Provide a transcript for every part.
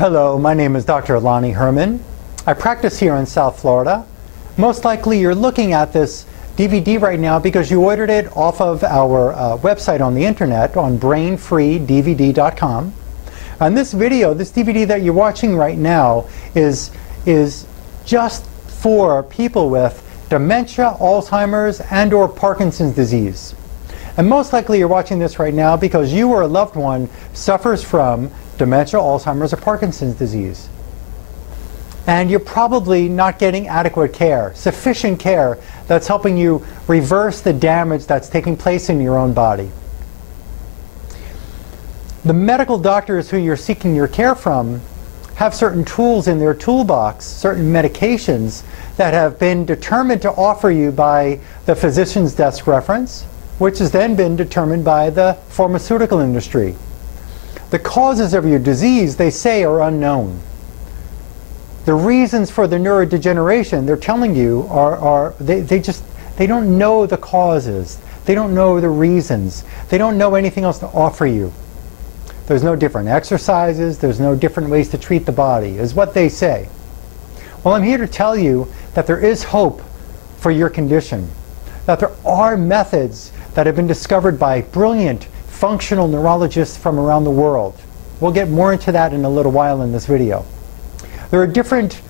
Hello, my name is Dr. Lonnie Herman. I practice here in South Florida. Most likely you're looking at this DVD right now because you ordered it off of our website on the internet on brainfreedvd.com. And this video, this DVD that you're watching right now is just for people with dementia, Alzheimer's, and or Parkinson's disease. And most likely you're watching this right now because you or a loved one suffers from dementia, Alzheimer's, or Parkinson's disease. And you're probably not getting adequate care, sufficient care that's helping you reverse the damage that's taking place in your own body. The medical doctors who you're seeking your care from have certain tools in their toolbox, certain medications that have been determined to offer you by the physician's desk reference, which has then been determined by the pharmaceutical industry. The causes of your disease, they say, are unknown. The reasons for the neurodegeneration, they're telling you, they don't know the causes. They don't know the reasons. They don't know anything else to offer you. There's no different exercises. There's no different ways to treat the body, is what they say. Well, I'm here to tell you that there is hope for your condition, that there are methods that have been discovered by brilliant functional neurologists from around the world. We'll get more into that in a little while in this video. There are different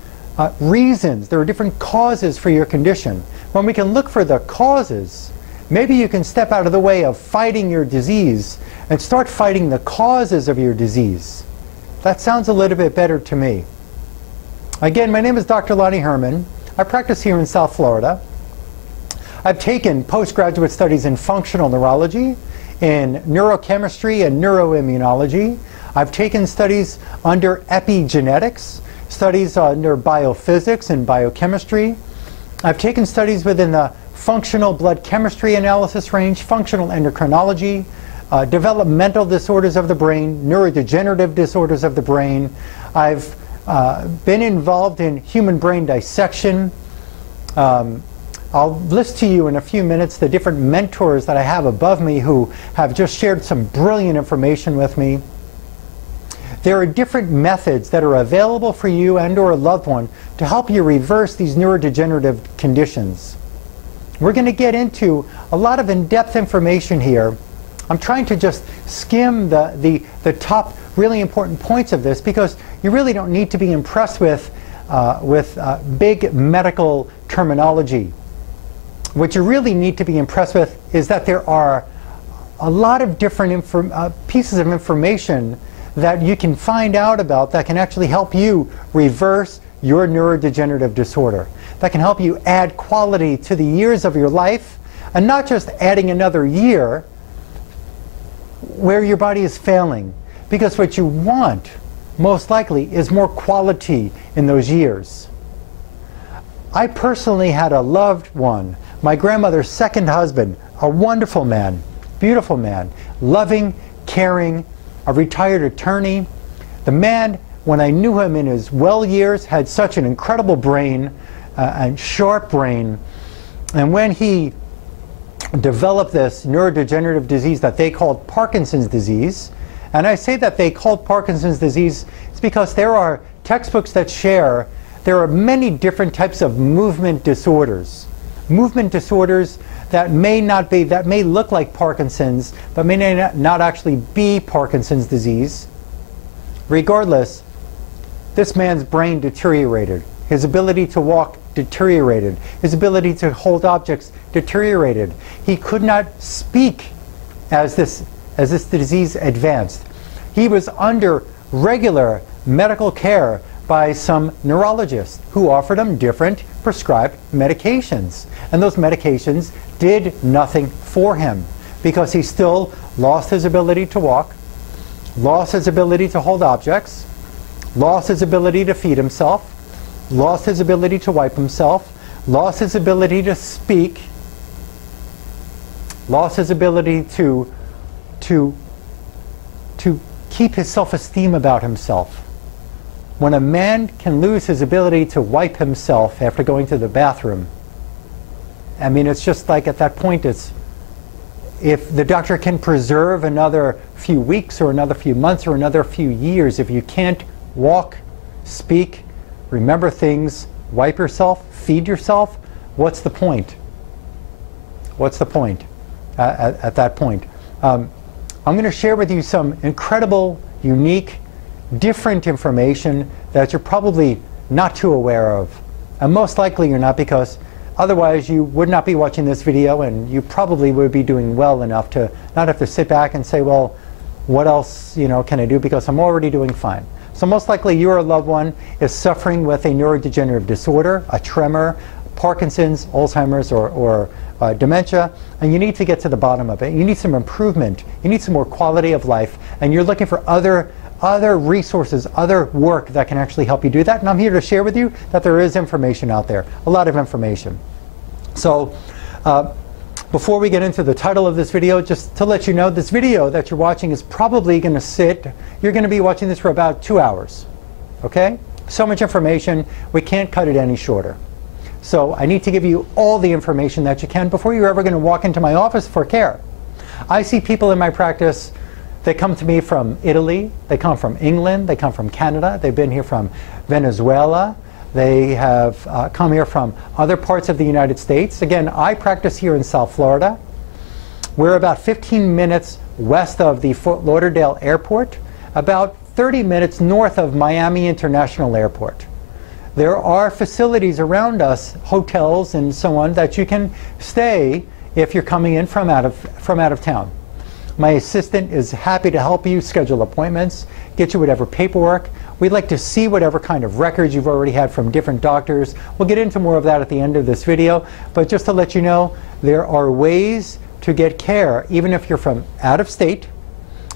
reasons, there are different causes for your condition. When we can look for the causes, maybe you can step out of the way of fighting your disease and start fighting the causes of your disease. That sounds a little bit better to me. Again, my name is Dr. Lonnie Herman. I practice here in South Florida. I've taken postgraduate studies in functional neurology, in neurochemistry and neuroimmunology. I've taken studies under epigenetics, studies under biophysics and biochemistry. I've taken studies within the functional blood chemistry analysis range, functional endocrinology, developmental disorders of the brain, neurodegenerative disorders of the brain. I've been involved in human brain dissection. I'll list to you in a few minutes the different mentors that I have above me who have just shared some brilliant information with me. There are different methods that are available for you and or a loved one to help you reverse these neurodegenerative conditions. We're going to get into a lot of in-depth information here. I'm trying to just skim the top really important points of this because you really don't need to be impressed with big medical terminology. What you really need to be impressed with is that there are a lot of different pieces of information that you can find out about that can actually help you reverse your neurodegenerative disorder, that can help you add quality to the years of your life, and not just adding another year where your body is failing. Because what you want, most likely, is more quality in those years. I personally had a loved one, my grandmother's second husband, a wonderful man, beautiful man, loving, caring, a retired attorney. The man, when I knew him in his well years, had such an incredible brain and sharp brain. And when he developed this neurodegenerative disease that they called Parkinson's disease, and I say that they called Parkinson's disease, it's because there are textbooks that share there are many different types of movement disorders. Movement disorders that may look like Parkinson's, but may not actually be Parkinson's disease. Regardless, this man's brain deteriorated. His ability to walk deteriorated. His ability to hold objects deteriorated. He could not speak as this disease advanced. He was under regular medical care by some neurologists who offered him different prescribed medications. And those medications did nothing for him because he still lost his ability to walk, lost his ability to hold objects, lost his ability to feed himself, lost his ability to wipe himself, lost his ability to speak, lost his ability to keep his self-esteem about himself. When a man can lose his ability to wipe himself after going to the bathroom, I mean, it's just like at that point, it's if the doctor can preserve another few weeks or another few months or another few years, if you can't walk, speak, remember things, wipe yourself, feed yourself, what's the point? What's the point at that point? I'm going to share with you some incredible, unique, different information that you're probably not too aware of. And most likely you're not, because otherwise you would not be watching this video, and you probably would be doing well enough to not have to sit back and say, well, what else can I do, because I'm already doing fine. So most likely you or a loved one is suffering with a neurodegenerative disorder, a tremor, Parkinson's, Alzheimer's, or dementia, and you need to get to the bottom of it. You need some improvement. You need some more quality of life, and you're looking for other resources, other work that can actually help you do that. And I'm here to share with you that there is information out there, a lot of information. So before we get into the title of this video, just to let you know, this video that you're watching is probably going to you're going to be watching this for about 2 hours. Okay? So much information, we can't cut it any shorter. So I need to give you all the information that you can before you're ever going to walk into my office for care. I see people in my practice, they come to me from Italy, they come from England, they come from Canada, they've been here from Venezuela, they have come here from other parts of the United States. Again, I practice here in South Florida. We're about 15 minutes west of the Fort Lauderdale Airport, about 30 minutes north of Miami International Airport. There are facilities around us, hotels and so on, that you can stay if you're coming in from out of town. My assistant is happy to help you schedule appointments, get you whatever paperwork. We'd like to see whatever kind of records you've already had from different doctors. We'll get into more of that at the end of this video, but just to let you know, there are ways to get care even if you're from out of state,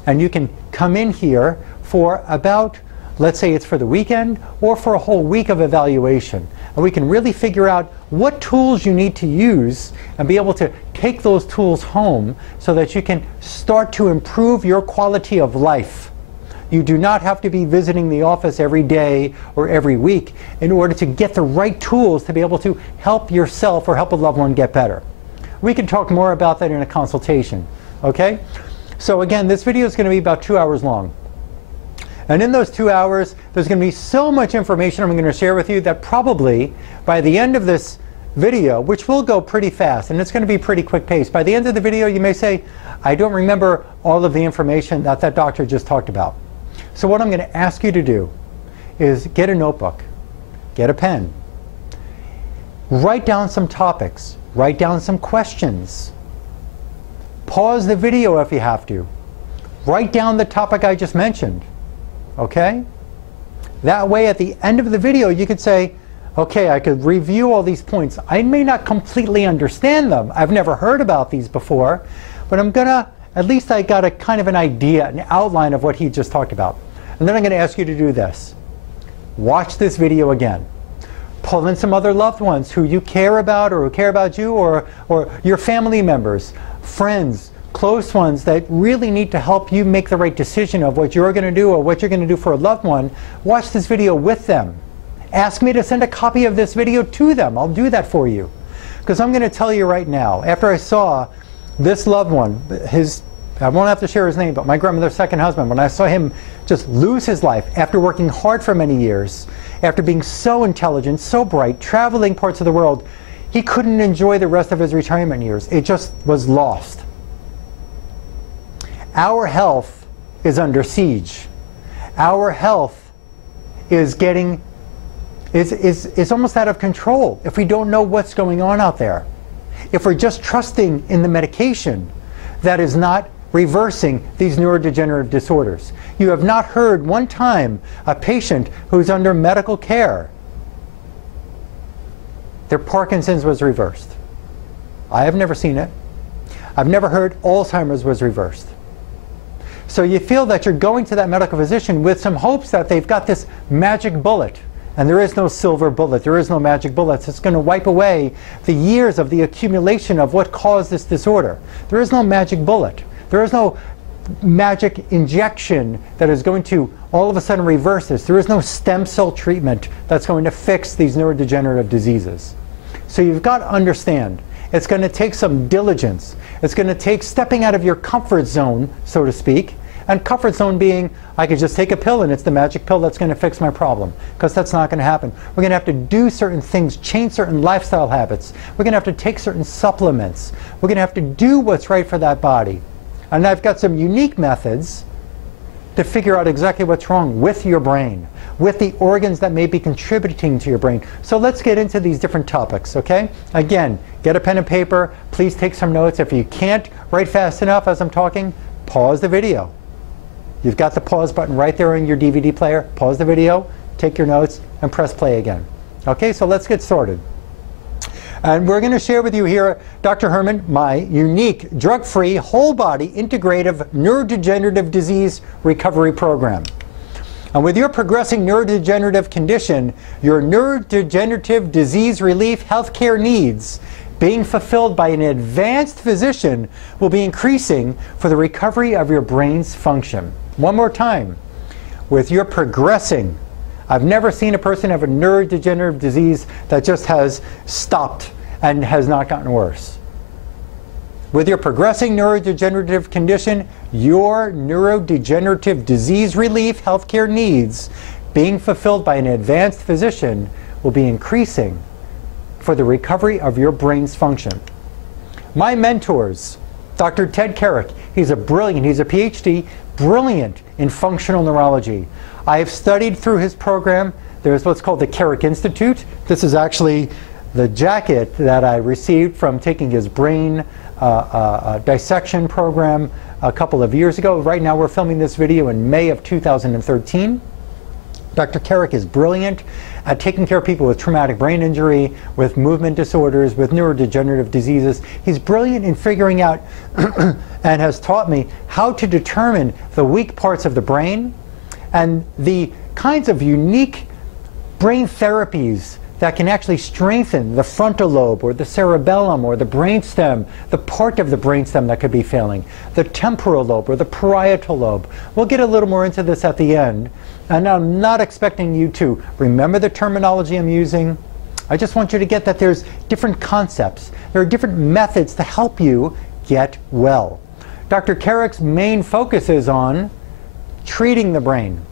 and you can come in here for about, let's say it's for the weekend or for a whole week of evaluation. And we can really figure out what tools you need to use and be able to take those tools home so that you can start to improve your quality of life. You do not have to be visiting the office every day or every week in order to get the right tools to be able to help yourself or help a loved one get better. We can talk more about that in a consultation. Okay? So again, this video is going to be about 2 hours long. And in those 2 hours, there's going to be so much information I'm going to share with you that probably by the end of this video, which will go pretty fast, and it's going to be pretty quick pace, by the end of the video you may say, I don't remember all of the information that that doctor just talked about. So what I'm going to ask you to do is get a notebook, get a pen, write down some topics, write down some questions, pause the video if you have to, write down the topic I just mentioned. Okay? That way at the end of the video you could say, okay, I could review all these points. I may not completely understand them. I've never heard about these before, but at least I got a kind of an idea, an outline of what he just talked about. And then I'm going to ask you to do this. Watch this video again. Pull in some other loved ones who you care about or who care about you, or your family members, friends, close ones that really need to help you make the right decision of what you're going to do or what you're going to do for a loved one. Watch this video with them. Ask me to send a copy of this video to them. I'll do that for you. Because I'm going to tell you right now, after I saw this loved one, I won't have to share his name, but my grandmother's second husband, when I saw him just lose his life after working hard for many years, after being so intelligent, so bright, traveling parts of the world, he couldn't enjoy the rest of his retirement years. It just was lost. Our health is under siege. Our health is almost out of control if we don't know what's going on out there. If we're just trusting in the medication that is not reversing these neurodegenerative disorders. You have not heard one time a patient who's under medical care, their Parkinson's was reversed. I have never seen it. I've never heard Alzheimer's was reversed. So you feel that you're going to that medical physician with some hopes that they've got this magic bullet. And there is no silver bullet. There is no magic bullet. It's going to wipe away the years of the accumulation of what caused this disorder. There is no magic bullet. There is no magic injection that is going to all of a sudden reverse this. There is no stem cell treatment that's going to fix these neurodegenerative diseases. So you've got to understand, it's going to take some diligence. It's going to take stepping out of your comfort zone, so to speak, And comfort zone being, I could just take a pill and it's the magic pill that's going to fix my problem, because that's not going to happen. We're going to have to do certain things, change certain lifestyle habits. We're going to have to take certain supplements. We're going to have to do what's right for that body. And I've got some unique methods to figure out exactly what's wrong with your brain, with the organs that may be contributing to your brain. So let's get into these different topics, okay? Again, get a pen and paper. Please take some notes. If you can't write fast enough as I'm talking, pause the video. You've got the pause button right there in your DVD player. Pause the video, take your notes, and press play again. Okay, so let's get started. And we're going to share with you here, Dr. Herman, my unique drug-free, whole-body, integrative neurodegenerative disease recovery program. And with your progressing neurodegenerative condition, your neurodegenerative disease relief healthcare needs being fulfilled by an advanced physician will be increasing for the recovery of your brain's function. One more time. With your progressing, I've never seen a person have a neurodegenerative disease that just has stopped and has not gotten worse. With your progressing neurodegenerative condition, your neurodegenerative disease relief healthcare needs being fulfilled by an advanced physician will be increasing for the recovery of your brain's function. My mentors, Dr. Ted Carrick, he's a PhD, brilliant in functional neurology. I have studied through his program. There's what's called the Carrick Institute. This is actually the jacket that I received from taking his brain dissection program a couple of years ago. Right now we're filming this video in May of 2013. Dr. Carrick is brilliant at taking care of people with traumatic brain injury, with movement disorders, with neurodegenerative diseases. He's brilliant in figuring out and has taught me how to determine the weak parts of the brain and the kinds of unique brain therapies that can actually strengthen the frontal lobe or the cerebellum or the brainstem, the part of the brainstem that could be failing, the temporal lobe or the parietal lobe. We'll get a little more into this at the end. And I'm not expecting you to remember the terminology I'm using. I just want you to get that there's different concepts. There are different methods to help you get well. Dr. Carrick's main focus is on treating the brain,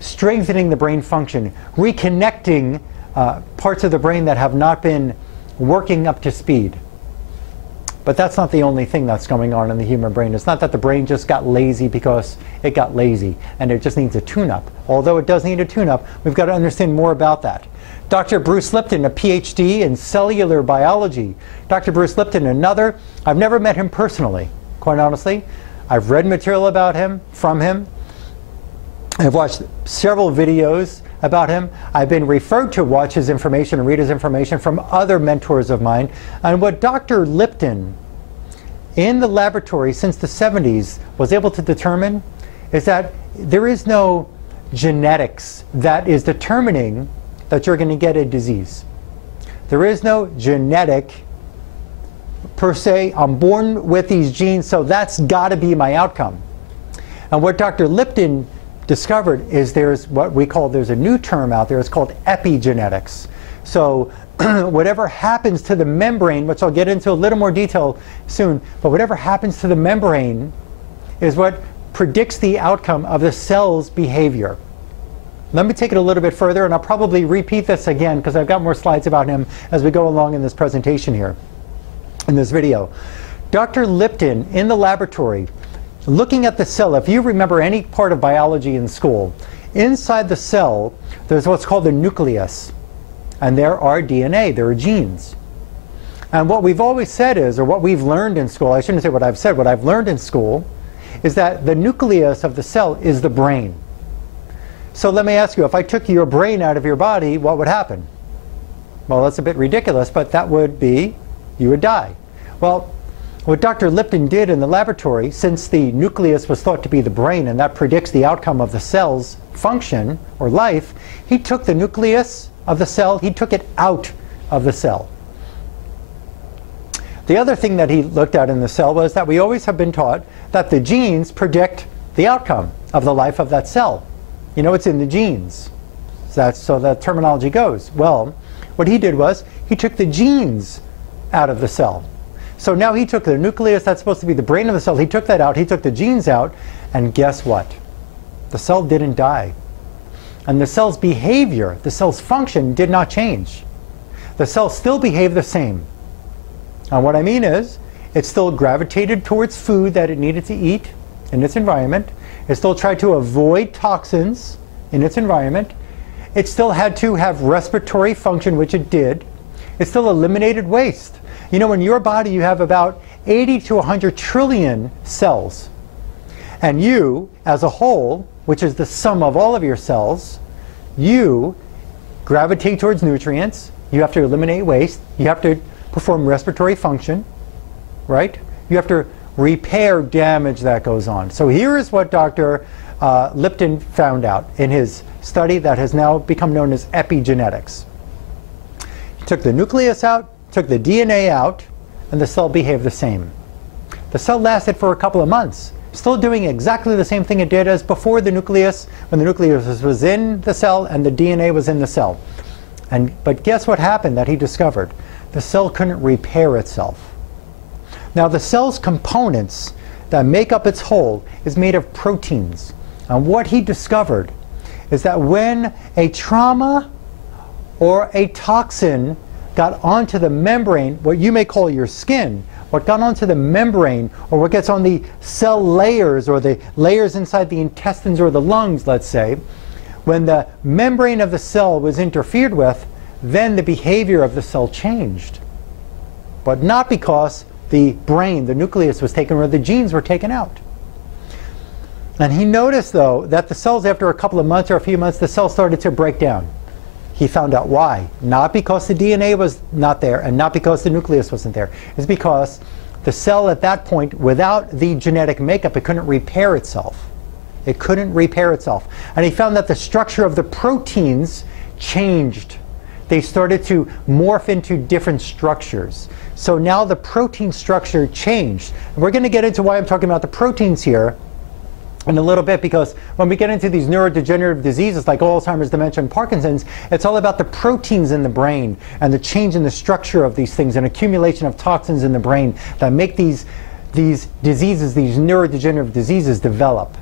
strengthening the brain function, reconnecting parts of the brain that have not been working up to speed. But that's not the only thing that's going on in the human brain. It's not that the brain just got lazy because it got lazy and it just needs a tune-up. Although it does need a tune-up, we've got to understand more about that. Dr. Bruce Lipton, a PhD in cellular biology. Dr. Bruce Lipton, another. I've never met him personally, quite honestly. I've read material about him, from him. I've watched several videos about him. I've been referred to watch his information and read his information from other mentors of mine. And what Dr. Lipton, in the laboratory since the 70s, was able to determine is that there is no genetics that is determining that you're going to get a disease. There is no genetic per se, I'm born with these genes, so that's got to be my outcome. And what Dr. Lipton discovered is there's what we call, there's a new term out there, it's called epigenetics. So whatever happens to the membrane, which I'll get into a little more detail soon, but whatever happens to the membrane is what predicts the outcome of the cell's behavior. Let me take it a little bit further, and I'll probably repeat this again because I've got more slides about him as we go along in this presentation here, in this video. Dr. Lipton, in the laboratory, looking at the cell, if you remember any part of biology in school, inside the cell, there's what's called the nucleus. And there are DNA, there are genes. And what we've always said is, or what we've learned in school, I shouldn't say what I've said, what I've learned in school, is that the nucleus of the cell is the brain. So let me ask you, if I took your brain out of your body, what would happen? Well, that's a bit ridiculous, but that would be, you would die. Well, what Dr. Lipton did in the laboratory, since the nucleus was thought to be the brain and that predicts the outcome of the cell's function or life, he took the nucleus of the cell, he took it out of the cell. The other thing that he looked at in the cell was that we always have been taught that the genes predict the outcome of the life of that cell. You know, it's in the genes. So the terminology goes. Well, what he did was he took the genes out of the cell. So now he took the nucleus, that's supposed to be the brain of the cell, he took that out, he took the genes out, and guess what? The cell didn't die. And the cell's behavior, the cell's function did not change. The cell still behaved the same. And what I mean is, it still gravitated towards food that it needed to eat in its environment. It still tried to avoid toxins in its environment. It still had to have respiratory function, which it did. It still eliminated waste. You know, in your body you have about 80 to 100 trillion cells. And you, as a whole, which is the sum of all of your cells, you gravitate towards nutrients. You have to eliminate waste. You have to perform respiratory function, right? You have to repair damage that goes on. So here is what Dr. Lipton found out in his study that has now become known as epigenetics. He took the nucleus out, took the DNA out, and the cell behaved the same. The cell lasted for a couple of months, still doing exactly the same thing it did as before the nucleus, when the nucleus was in the cell and the DNA was in the cell. But guess what happened that he discovered? The cell couldn't repair itself. Now the cell's components that make up its whole is made of proteins. And what he discovered is that when a trauma or a toxin got onto the membrane, what you may call your skin, what got onto the membrane, or what gets on the cell layers, or the layers inside the intestines or the lungs, let's say, when the membrane of the cell was interfered with, then the behavior of the cell changed. But not because the brain, the nucleus, was taken or the genes were taken out. And he noticed, though, that the cells, after a couple of months or a few months, the cells started to break down. He found out why. Not because the DNA was not there and not because the nucleus wasn't there. It's because the cell at that point, without the genetic makeup, it couldn't repair itself. It couldn't repair itself. And he found that the structure of the proteins changed. They started to morph into different structures. So now the protein structure changed. And we're going to get into why I'm talking about the proteins here in a little bit, because when we get into these neurodegenerative diseases like Alzheimer's, dementia, and Parkinson's, it's all about the proteins in the brain and the change in the structure of these things and accumulation of toxins in the brain that make these diseases, these neurodegenerative diseases, develop.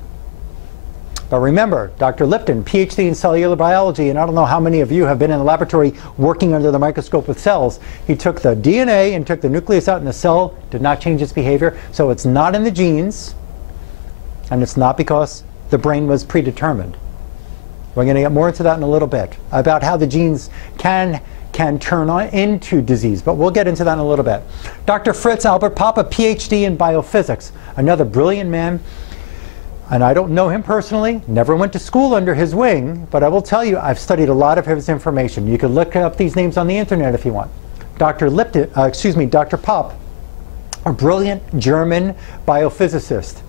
But remember, Dr. Lipton, PhD in cellular biology, and I don't know how many of you have been in the laboratory working under the microscope with cells. He took the DNA and took the nucleus out, and the cell did not change its behavior. So it's not in the genes, and it's not because the brain was predetermined. We're going to get more into that in a little bit, about how the genes can turn into disease, but we'll get into that in a little bit. Dr. Fritz Albert Popp, a PhD in biophysics, another brilliant man. And I don't know him personally, never went to school under his wing, but I will tell you, I've studied a lot of his information. You can look up these names on the internet if you want. Dr. Popp, a brilliant German biophysicist.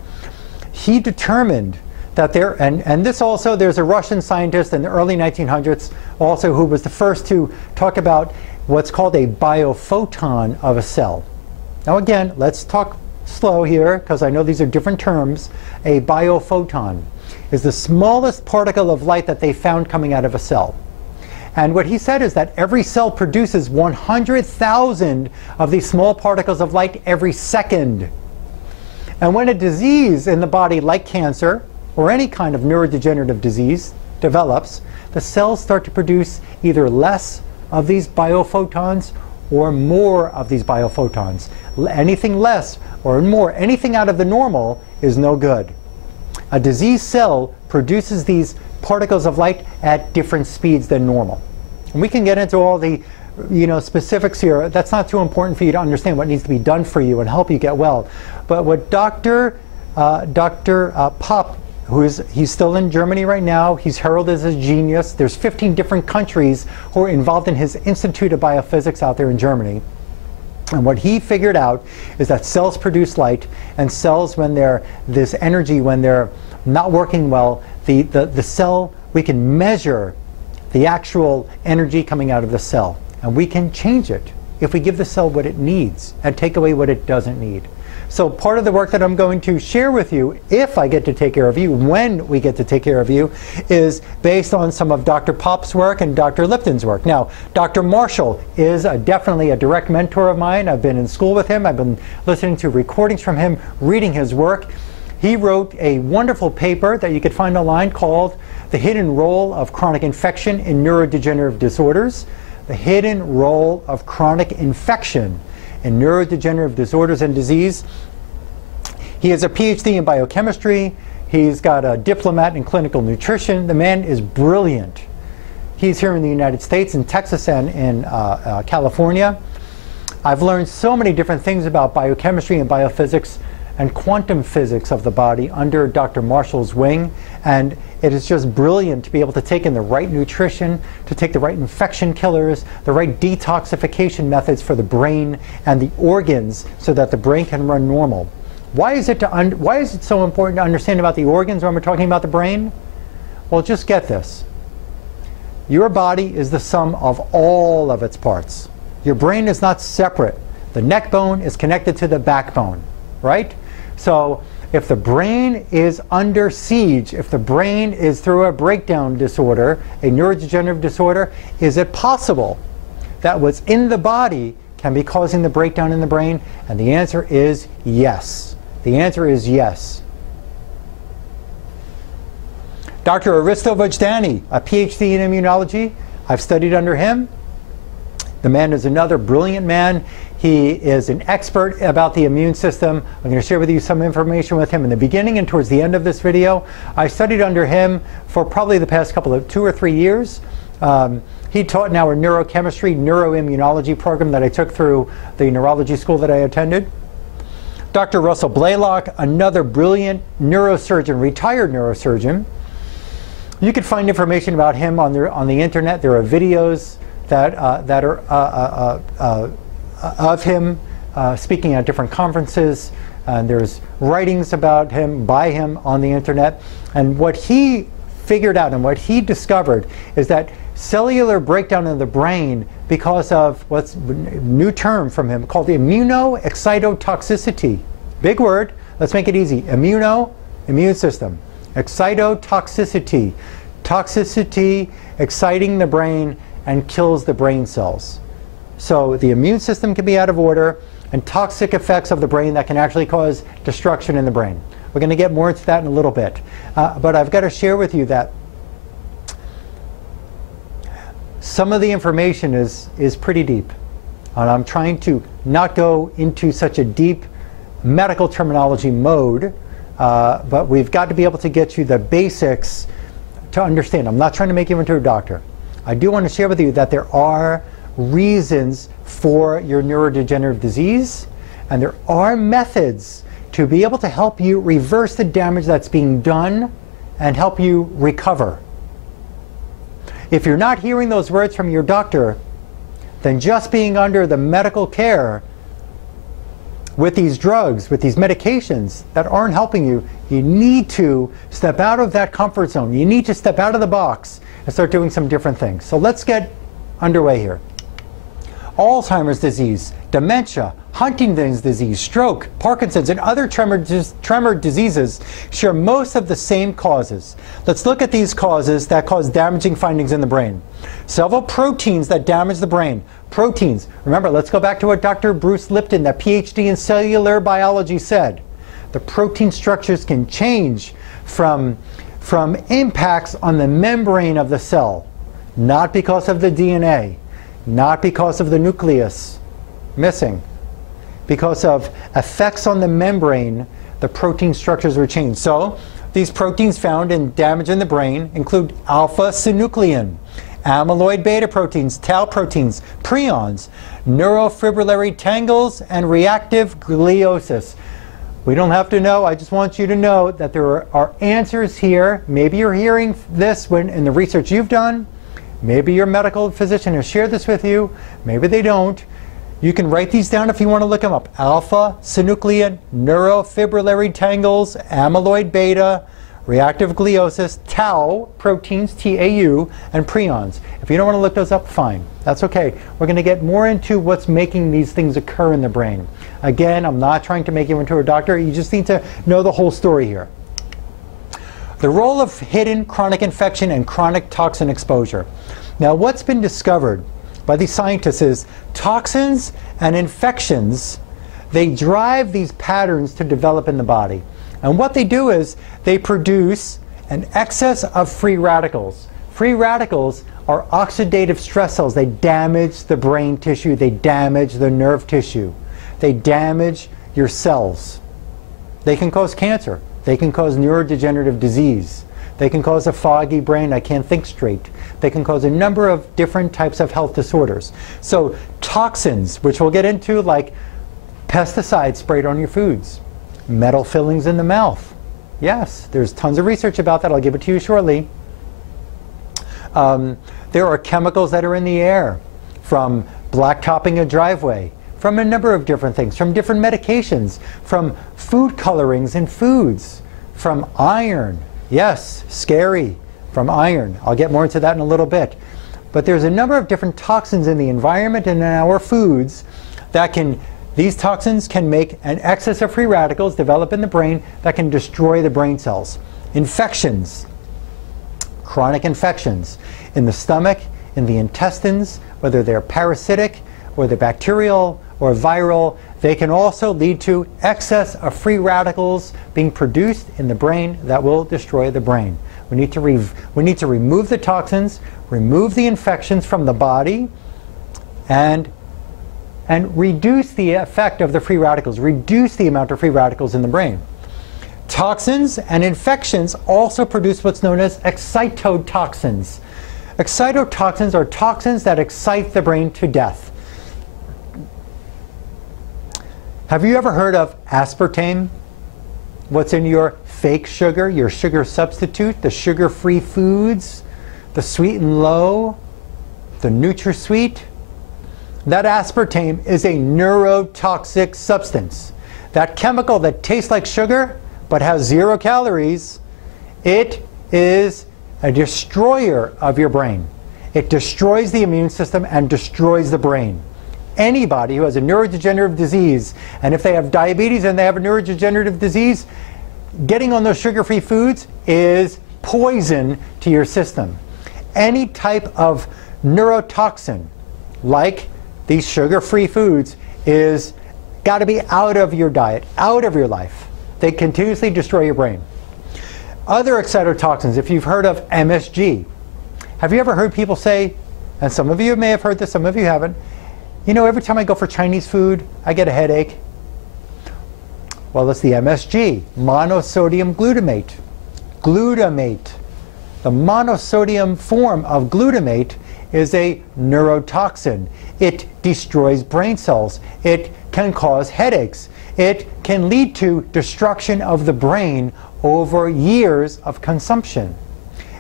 He determined that and this also, there's a Russian scientist in the early 1900s also who was the first to talk about what's called a biophoton of a cell. Now again, let's talk slow here, because I know these are different terms. A biophoton is the smallest particle of light that they found coming out of a cell. And what he said is that every cell produces 100,000 of these small particles of light every second. And when a disease in the body, like cancer or any kind of neurodegenerative disease, develops, the cells start to produce either less of these biophotons or more of these biophotons. Anything less or more, anything out of the normal is no good. A diseased cell produces these particles of light at different speeds than normal. And we can get into all the specifics here. That's not too important for you to understand what needs to be done for you and help you get well. But what Dr. Popp, he's still in Germany right now, he's heralded as a genius. There's 15 different countries who are involved in his Institute of Biophysics out there in Germany. And what he figured out is that cells produce light, and cells, when they're this energy, when they're not working well, the cell, we can measure the actual energy coming out of the cell, and we can change it. if we give the cell what it needs and take away what it doesn't need. So part of the work that I'm going to share with you, if I get to take care of you, when we get to take care of you, is based on some of Dr. Pop's work and Dr. Lipton's work. Now, Dr. Marshall is definitely a direct mentor of mine. I've been in school with him. I've been listening to recordings from him, reading his work. He wrote a wonderful paper that you could find online called The Hidden Role of Chronic Infection in Neurodegenerative Disorders. The Hidden Role of Chronic Infection in Neurodegenerative Disorders and Disease. He has a PhD in biochemistry. He's got a diplomat in clinical nutrition. The man is brilliant. He's here in the United States, in Texas and in California. I've learned so many different things about biochemistry and biophysics and quantum physics of the body under Dr. Marshall's wing, and it is just brilliant to be able to take in the right nutrition, to take the right infection killers, the right detoxification methods for the brain and the organs so that the brain can run normal. Why is it so important to understand about the organs when we're talking about the brain? Well, just get this. Your body is the sum of all of its parts. Your brain is not separate. The neck bone is connected to the backbone, right? So if the brain is under siege, if the brain is through a breakdown disorder, a neurodegenerative disorder, is it possible that what's in the body can be causing the breakdown in the brain? And the answer is yes. The answer is yes. Dr. Aristo Vojdani, a PhD in immunology, I've studied under him. The man is another brilliant man. He is an expert about the immune system. I'm going to share with you some information with him in the beginning and towards the end of this video. I studied under him for probably the past 2 or 3 years. He taught in our neurochemistry, neuroimmunology program that I took through the neurology school that I attended. Dr. Russell Blaylock, another brilliant neurosurgeon, retired neurosurgeon. You can find information about him on the internet. There are videos that are of him speaking at different conferences, and there's writings about him, by him on the internet. And what he figured out and what he discovered is that cellular breakdown in the brain, because of what's a new term from him called immunoexcitotoxicity. Big word, let's make it easy. Immune system. Excitotoxicity. Toxicity exciting the brain and kills the brain cells. So the immune system can be out of order, and toxic effects of the brain that can actually cause destruction in the brain. We're going to get more into that in a little bit. But I've got to share with you that some of the information is pretty deep. And I'm trying to not go into such a deep medical terminology mode, but we've got to be able to get you the basics to understand. I'm not trying to make you into a doctor. I do want to share with you that there are reasons for your neurodegenerative disease, and there are methods to be able to help you reverse the damage that's being done and help you recover. If you're not hearing those words from your doctor, then just being under the medical care with these drugs, with these medications that aren't helping you, you need to step out of that comfort zone. You need to step out of the box and start doing some different things. So let's get underway here. Alzheimer's disease, dementia, Huntington's disease, stroke, Parkinson's, and other tremor diseases share most of the same causes. Let's look at these causes that cause damaging findings in the brain. Several proteins that damage the brain. Proteins. Remember, let's go back to what Dr. Bruce Lipton, the PhD in cellular biology, said. The protein structures can change from impacts on the membrane of the cell, not because of the DNA, not because of the nucleus missing. Because of effects on the membrane, the protein structures were changed. So these proteins found in damage in the brain include alpha-synuclein, amyloid beta proteins, tau proteins, prions, neurofibrillary tangles, and reactive gliosis. We don't have to know. I just want you to know that there are answers here. Maybe you're hearing this in the research you've done. Maybe your medical physician has shared this with you. Maybe they don't. You can write these down if you want to look them up. Alpha-synuclein, neurofibrillary tangles, amyloid beta, reactive gliosis, tau proteins, TAU, and prions. If you don't want to look those up, fine. That's okay. We're going to get more into what's making these things occur in the brain. Again, I'm not trying to make you into a doctor. You just need to know the whole story here. The role of hidden chronic infection and chronic toxin exposure. Now, what's been discovered by these scientists is toxins and infections, they drive these patterns to develop in the body. And what they do is they produce an excess of free radicals. Free radicals are oxidative stress cells. They damage the brain tissue. They damage the nerve tissue. They damage your cells. They can cause cancer. They can cause neurodegenerative disease. They can cause a foggy brain, I can't think straight. They can cause a number of different types of health disorders. So toxins, which we'll get into, like pesticides sprayed on your foods, metal fillings in the mouth. Yes, there's tons of research about that. I'll give it to you shortly. There are chemicals that are in the air, from blacktopping a driveway, from a number of different things, from different medications, from food colorings in foods, from iron. Yes, scary, from iron. I'll get more into that in a little bit. But there's a number of different toxins in the environment and in our foods that these toxins can make an excess of free radicals develop in the brain that can destroy the brain cells. Infections, chronic infections in the stomach, in the intestines, whether they're parasitic or they're bacterial or viral, they can also lead to excess of free radicals being produced in the brain that will destroy the brain. We need to remove the toxins, remove the infections from the body, and reduce the effect of the free radicals, reduce the amount of free radicals in the brain. Toxins and infections also produce what's known as excitotoxins. Excitotoxins are toxins that excite the brain to death. Have you ever heard of aspartame? What's in your fake sugar, your sugar substitute, the sugar-free foods, the sweet and low, the NutraSweet? That aspartame is a neurotoxic substance. That chemical that tastes like sugar but has 0 calories, it is a destroyer of your brain. It destroys the immune system and destroys the brain. Anybody who has a neurodegenerative disease, and if they have diabetes and they have a neurodegenerative disease, getting on those sugar-free foods is poison to your system. Any type of neurotoxin, like these sugar-free foods, is got to be out of your diet, out of your life. They continuously destroy your brain. Other excitotoxins, if you've heard of MSG, have you ever heard people say, and some of you may have heard this, some of you haven't, you know, every time I go for Chinese food, I get a headache. Well, it's the MSG, monosodium glutamate. Glutamate. The monosodium form of glutamate is a neurotoxin. It destroys brain cells. It can cause headaches. It can lead to destruction of the brain over years of consumption.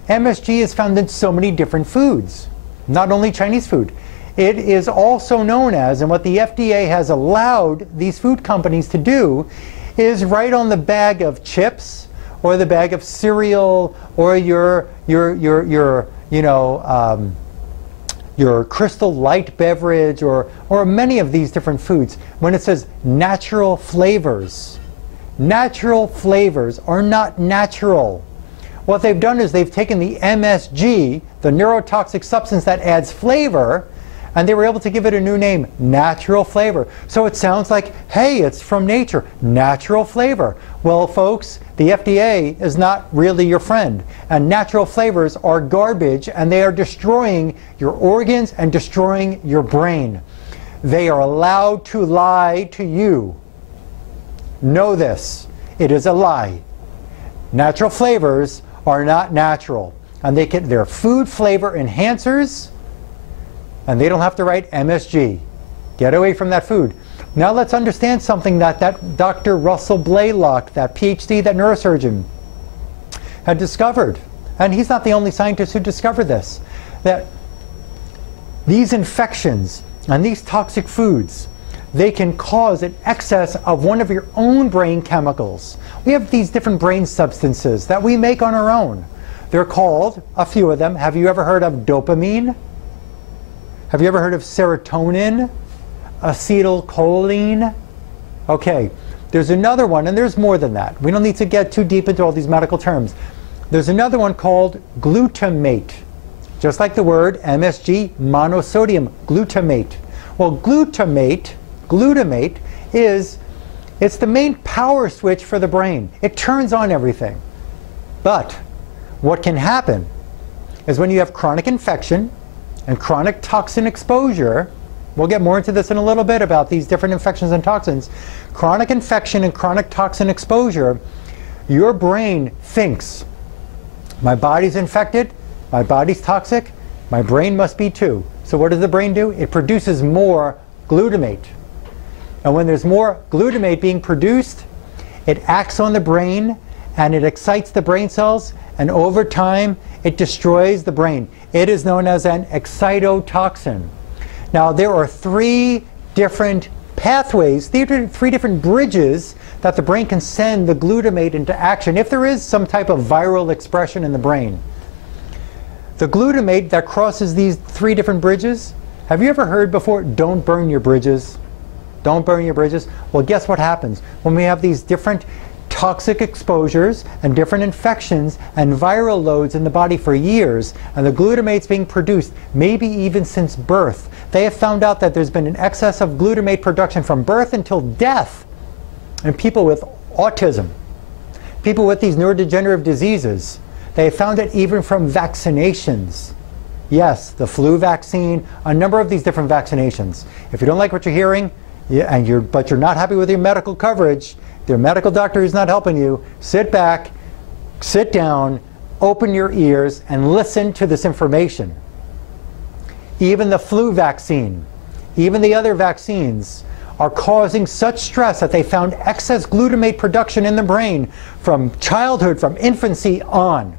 MSG is found in so many different foods, not only Chinese food. It is also known as, and what the FDA has allowed these food companies to do, is right on the bag of chips or the bag of cereal or your Crystal Light beverage or many of these different foods, when it says natural flavors. Natural flavors are not natural. What they've done is they've taken the MSG, the neurotoxic substance that adds flavor, and they were able to give it a new name, natural flavor. So it sounds like, hey, it's from nature, natural flavor. Well, folks, the FDA is not really your friend. And natural flavors are garbage, and they are destroying your organs and destroying your brain. They are allowed to lie to you. Know this. It is a lie. Natural flavors are not natural. And they're food flavor enhancers, and they don't have to write MSG. Get away from that food. Now let's understand something that Dr. Russell Blaylock, that PhD, that neurosurgeon, had discovered. And he's not the only scientist who discovered this. That these infections and these toxic foods, they can cause an excess of one of your own brain chemicals. We have these different brain substances that we make on our own. They're called, a few of them, have you ever heard of dopamine? Have you ever heard of serotonin? Acetylcholine? Okay, there's another one, and there's more than that. We don't need to get too deep into all these medical terms. There's another one called glutamate. Just like the word MSG, monosodium glutamate. Well, glutamate is, it's the main power switch for the brain. It turns on everything. But what can happen is when you have chronic infection and chronic toxin exposure, we'll get more into this in a little bit about these different infections and toxins. Chronic infection and chronic toxin exposure, your brain thinks, my body's infected, my body's toxic, my brain must be too. So what does the brain do? It produces more glutamate. And when there's more glutamate being produced, it acts on the brain and it excites the brain cells, and over time it destroys the brain. It is known as an excitotoxin. Now there are three different pathways, three different bridges that the brain can send the glutamate into action if there is some type of viral expression in the brain. The glutamate that crosses these three different bridges, have you ever heard before, don't burn your bridges? Don't burn your bridges. Well, guess what happens? When we have these different toxic exposures and different infections and viral loads in the body for years, and the glutamate's being produced, maybe even since birth, they have found out that there's been an excess of glutamate production from birth until death in people with autism, people with these neurodegenerative diseases. They have found it even from vaccinations. Yes, the flu vaccine, a number of these different vaccinations. If you don't like what you're hearing, but you're not happy with your medical coverage, your medical doctor is not helping you, sit back, sit down, open your ears, and listen to this information. Even the flu vaccine, even the other vaccines are causing such stress that they found excess glutamate production in the brain from childhood, from infancy on.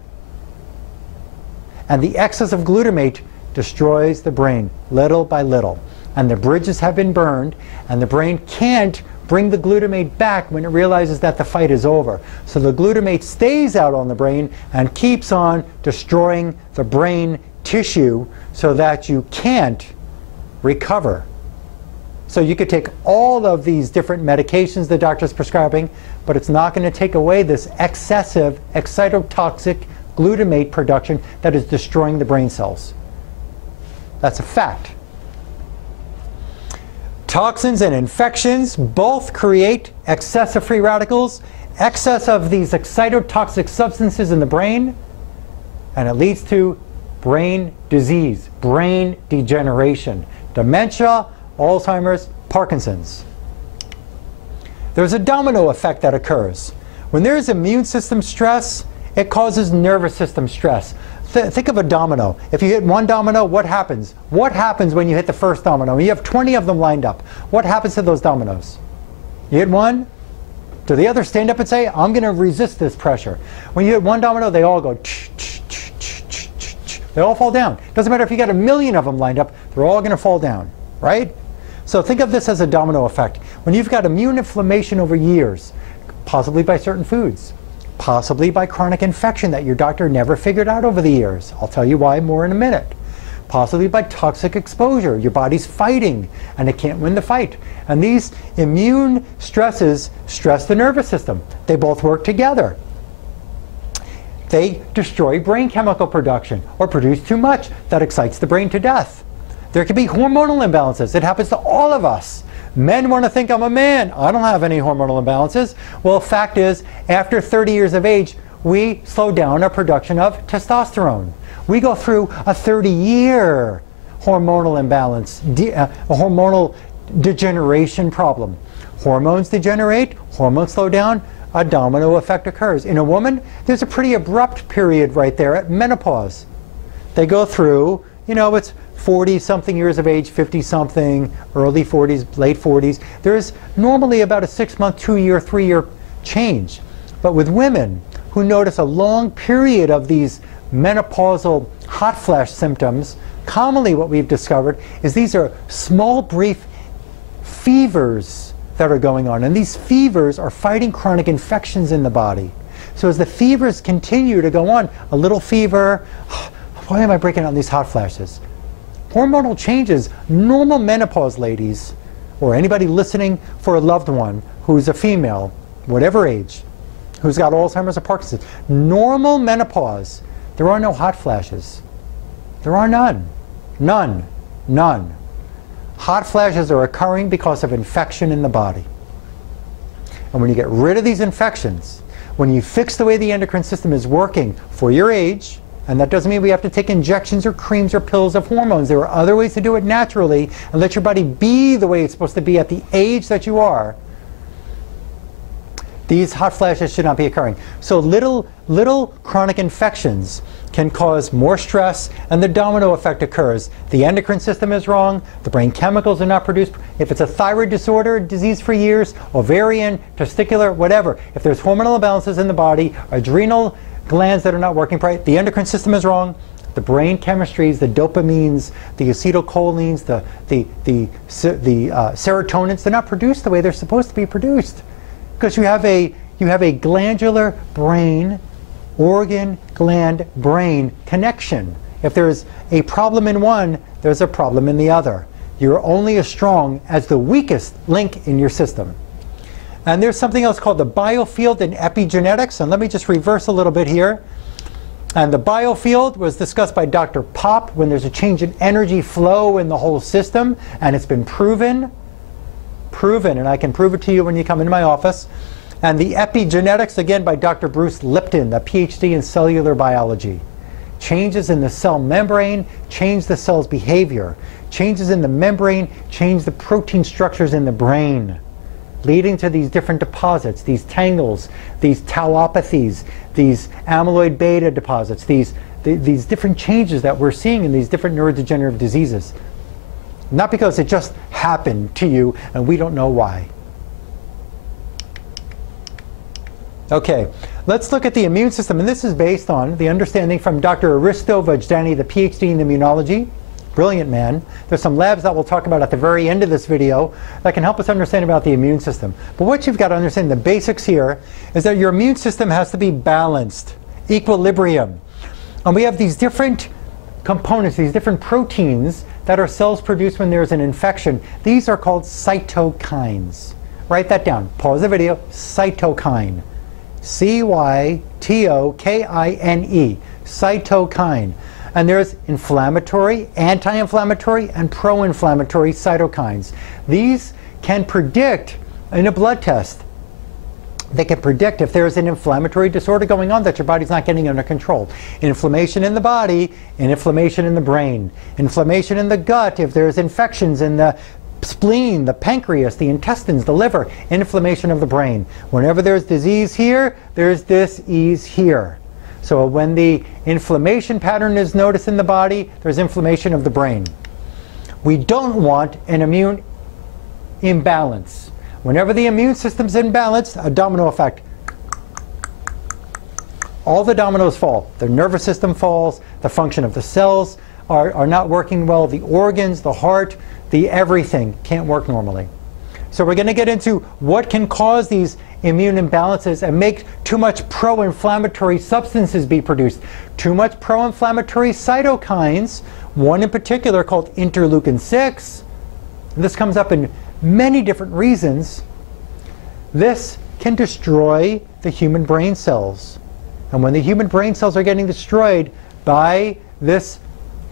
And the excess of glutamate destroys the brain little by little. And the bridges have been burned, and the brain can't bring the glutamate back when it realizes that the fight is over. So the glutamate stays out on the brain and keeps on destroying the brain tissue so that you can't recover. So you could take all of these different medications the doctor's prescribing, but it's not going to take away this excessive excitotoxic glutamate production that is destroying the brain cells. That's a fact. Toxins and infections both create excessive free radicals, excess of these excitotoxic substances in the brain, and it leads to brain disease, brain degeneration, dementia, Alzheimer's, Parkinson's. There's a domino effect that occurs. When there's immune system stress, it causes nervous system stress. Think of a domino. If you hit one domino, what happens? What happens when you hit the first domino? You have 20 of them lined up. What happens to those dominoes? You hit one, do the others stand up and say, I'm going to resist this pressure? When you hit one domino, they all go, they all fall down. Doesn't matter if you got a million of them lined up, they're all going to fall down, right? So think of this as a domino effect. When you've got immune inflammation over years, possibly by certain foods, possibly by chronic infection that your doctor never figured out over the years. I'll tell you why more in a minute. Possibly by toxic exposure. Your body's fighting and it can't win the fight. And these immune stresses stress the nervous system. They both work together. They destroy brain chemical production or produce too much that excites the brain to death. There can be hormonal imbalances. It happens to all of us. Men want to think I'm a man. I don't have any hormonal imbalances. Well, fact is, after 30 years of age, we slow down our production of testosterone. We go through a 30-year hormonal imbalance, a hormonal degeneration problem. Hormones degenerate, hormones slow down, a domino effect occurs. In a woman, there's a pretty abrupt period right there at menopause. They go through, you know, it's 40-something years of age, 50-something, early 40s, late 40s. There's normally about a 6-month, 2-year, 3-year change. But with women who notice a long period of these menopausal hot flash symptoms, commonly what we've discovered is these are small, brief fevers that are going on. And these fevers are fighting chronic infections in the body. So as the fevers continue to go on, a little fever, why am I breaking out these hot flashes? Hormonal changes, normal menopause, ladies, or anybody listening for a loved one who's a female, whatever age, who's got Alzheimer's or Parkinson's, normal menopause, there are no hot flashes. There are none. None. None. Hot flashes are occurring because of infection in the body. And when you get rid of these infections, when you fix the way the endocrine system is working for your age, and that doesn't mean we have to take injections or creams or pills of hormones. There are other ways to do it naturally and let your body be the way it's supposed to be at the age that you are. These hot flashes should not be occurring. So little chronic infections can cause more stress, and the domino effect occurs. The endocrine system is wrong, the brain chemicals are not produced. If it's a thyroid disorder, disease for years, ovarian, testicular, whatever, if there's hormonal imbalances in the body, adrenal glands that are not working right, the endocrine system is wrong, the brain chemistries, the dopamines, the acetylcholines, the serotonins, they're not produced the way they're supposed to be produced. Because you have a glandular brain, organ, gland, brain connection. If there's a problem in one, there's a problem in the other. You're only as strong as the weakest link in your system. And there's something else called the biofield in epigenetics. And let me just reverse a little bit here. And the biofield was discussed by Dr. Pop when there's a change in energy flow in the whole system. And it's been proven, and I can prove it to you when you come into my office. And the epigenetics, again, by Dr. Bruce Lipton, a PhD in cellular biology. Changes in the cell membrane change the cell's behavior. Changes in the membrane change the protein structures in the brain, leading to these different deposits, these tangles, these tauopathies, these amyloid beta deposits, these different changes that we're seeing in these different neurodegenerative diseases. Not because it just happened to you and we don't know why. Okay, let's look at the immune system, and this is based on the understanding from Dr. Aristo Vajdani, the PhD in immunology. Brilliant man. There's some labs that we'll talk about at the very end of this video that can help us understand about the immune system. But what you've got to understand, the basics here, is that your immune system has to be balanced, equilibrium. And we have these different components, these different proteins that our cells produce when there's an infection. These are called cytokines. Write that down. Pause the video. Cytokine. C-Y-T-O-K-I-N-E. Cytokine. And there's inflammatory, anti-inflammatory, and pro-inflammatory cytokines. These can predict in a blood test. They can predict if there's an inflammatory disorder going on that your body's not getting under control. Inflammation in the body, and inflammation in the brain. Inflammation in the gut, if there's infections in the spleen, the pancreas, the intestines, the liver. Inflammation of the brain. Whenever there's disease here, there's dis-ease here. So when the inflammation pattern is noticed in the body, there's inflammation of the brain. We don't want an immune imbalance. Whenever the immune system's imbalanced, a domino effect. All the dominoes fall. The nervous system falls, the function of the cells are not working well, the organs, the heart, the everything can't work normally. So we're going to get into what can cause these immune imbalances and make too much pro-inflammatory substances be produced. Too much pro-inflammatory cytokines, one in particular called interleukin-6. This comes up in many different reasons. This can destroy the human brain cells. And when the human brain cells are getting destroyed by this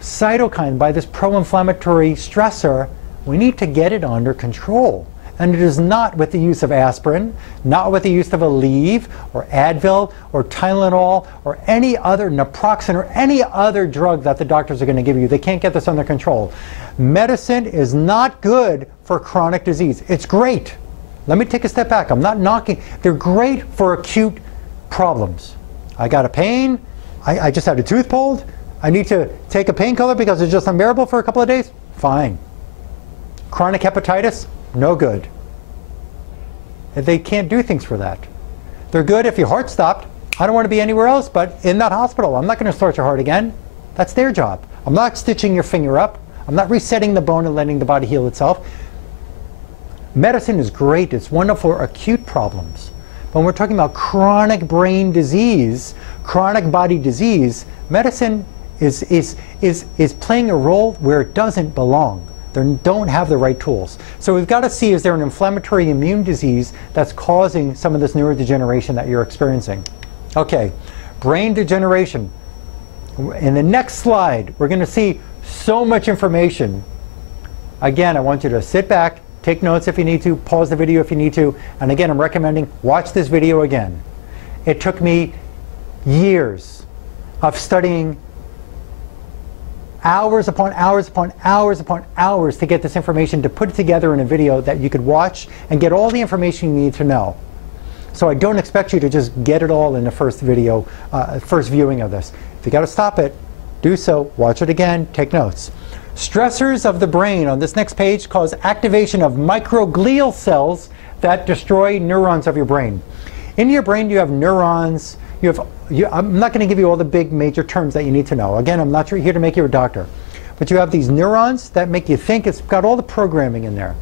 cytokine, by this pro-inflammatory stressor, we need to get it under control. And it is not with the use of aspirin, not with the use of Aleve or Advil or Tylenol or any other naproxen or any other drug that the doctors are going to give you. They can't get this under control. Medicine is not good for chronic disease. It's great. Let me take a step back. I'm not knocking. They're great for acute problems. I got a pain. I just had a tooth pulled. I need to take a painkiller because it's just unbearable for a couple of days. Fine. Chronic hepatitis, no good. They can't do things for that. They're good if your heart stopped. I don't want to be anywhere else but in that hospital. I'm not going to start your heart again. That's their job. I'm not stitching your finger up. I'm not resetting the bone and letting the body heal itself. Medicine is great, it's wonderful for acute problems. But when we're talking about chronic brain disease, chronic body disease, medicine is playing a role where it doesn't belong. They don't have the right tools. So we've got to see, is there an inflammatory immune disease that's causing some of this neurodegeneration that you're experiencing? Okay, brain degeneration. In the next slide, we're going to see so much information. Again, I want you to sit back, take notes if you need to, pause the video if you need to, and again, I'm recommending watch this video again. It took me years of studying, hours upon hours upon hours upon hours to get this information, to put it together in a video that you could watch and get all the information you need to know. So I don't expect you to just get it all in the first video, first viewing of this. If you got to stop it, do so, watch it again, take notes. Stressors of the brain on this next page cause activation of microglial cells that destroy neurons of your brain. In your brain you have neurons. I'm not going to give you all the big major terms that you need to know. Again, I'm not here to make you a doctor. But you have these neurons that make you think. It's got all the programming in there.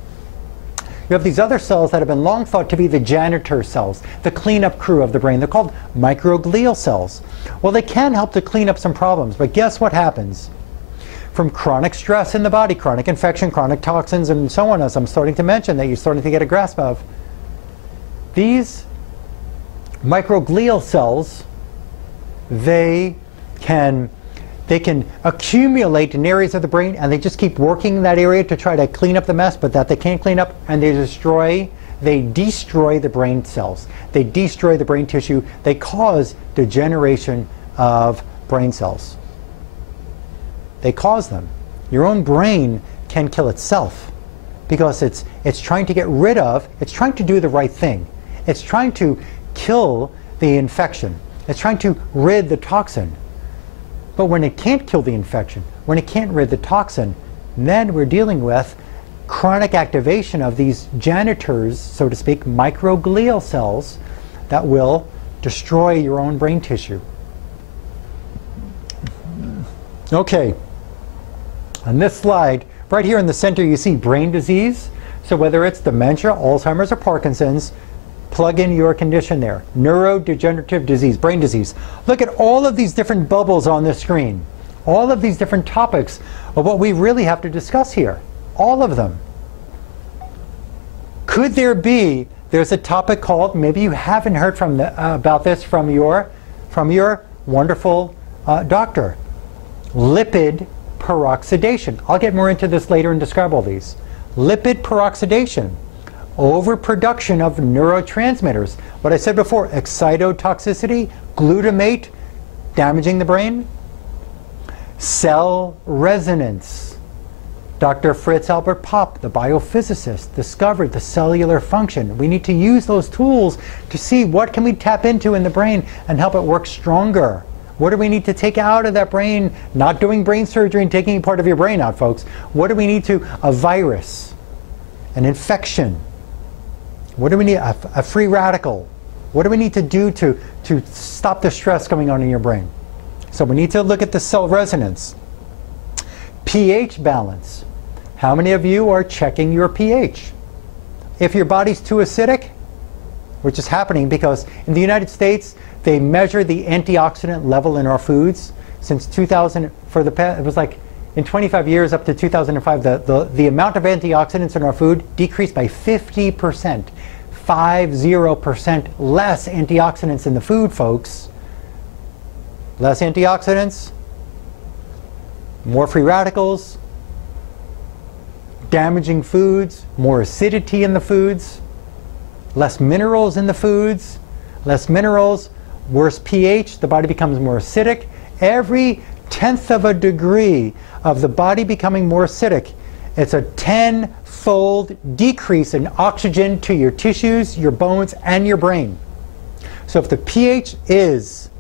You have these other cells that have been long thought to be the janitor cells, the cleanup crew of the brain. They're called microglial cells. Well, they can help to clean up some problems, but guess what happens? From chronic stress in the body, chronic infection, chronic toxins, and so on, as I'm starting to mention, that you're starting to get a grasp of, these microglial cells, they can accumulate in areas of the brain, and they just keep working in that area to try to clean up the mess, but that they can't clean up, and they destroy the brain cells. They destroy the brain tissue. They cause degeneration of brain cells. They cause them. Your own brain can kill itself because it's trying to get rid of, it's trying to do the right thing. It's trying to kill the infection. It's trying to rid the toxin. But when it can't kill the infection, when it can't rid the toxin, then we're dealing with chronic activation of these janitors, so to speak, microglial cells that will destroy your own brain tissue. Okay, on this slide, right here in the center you see brain disease. So whether it's dementia, Alzheimer's, or Parkinson's, plug in your condition there. Neurodegenerative disease, brain disease. Look at all of these different bubbles on the screen. All of these different topics of what we really have to discuss here. All of them. Could there be, there's a topic called, maybe you haven't heard from about this from your wonderful doctor. Lipid peroxidation. I'll get more into this later and describe all these. Lipid peroxidation. Overproduction of neurotransmitters. What I said before, excitotoxicity, glutamate, damaging the brain. Cell resonance. Dr. Fritz Albert Popp, the biophysicist, discovered the cellular function. We need to use those tools to see what can we tap into in the brain and help it work stronger. What do we need to take out of that brain? Not doing brain surgery and taking part of your brain out, folks. What do we need to? A virus, an infection. What do we need? A free radical. What do we need to do to stop the stress going on in your brain? So we need to look at the cell resonance. pH balance. How many of you are checking your pH? If your body's too acidic, which is happening because in the United States, they measure the antioxidant level in our foods. Since 2000, it was like in 25 years up to 2005, the amount of antioxidants in our food decreased by 50%. 50% less antioxidants in the food, folks. Less antioxidants, more free radicals, damaging foods, more acidity in the foods, less minerals in the foods, less minerals, worse pH, the body becomes more acidic. Every 1/10 of a degree of the body becoming more acidic, it's a 10-fold decrease in oxygen to your tissues, your bones, and your brain. So if the pH is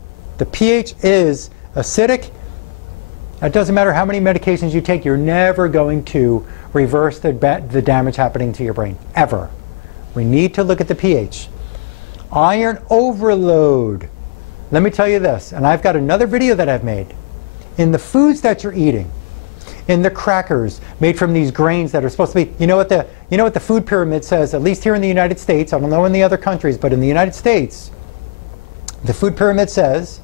acidic, it doesn't matter how many medications you take, you're never going to reverse the damage happening to your brain, ever. We need to look at the pH. Iron overload. Let me tell you this, and I've got another video that I've made. In the foods that you're eating, in the crackers made from these grains that are supposed to be, you know what the food pyramid says, at least here in the United States, I don't know in the other countries, but in the United States, the food pyramid says,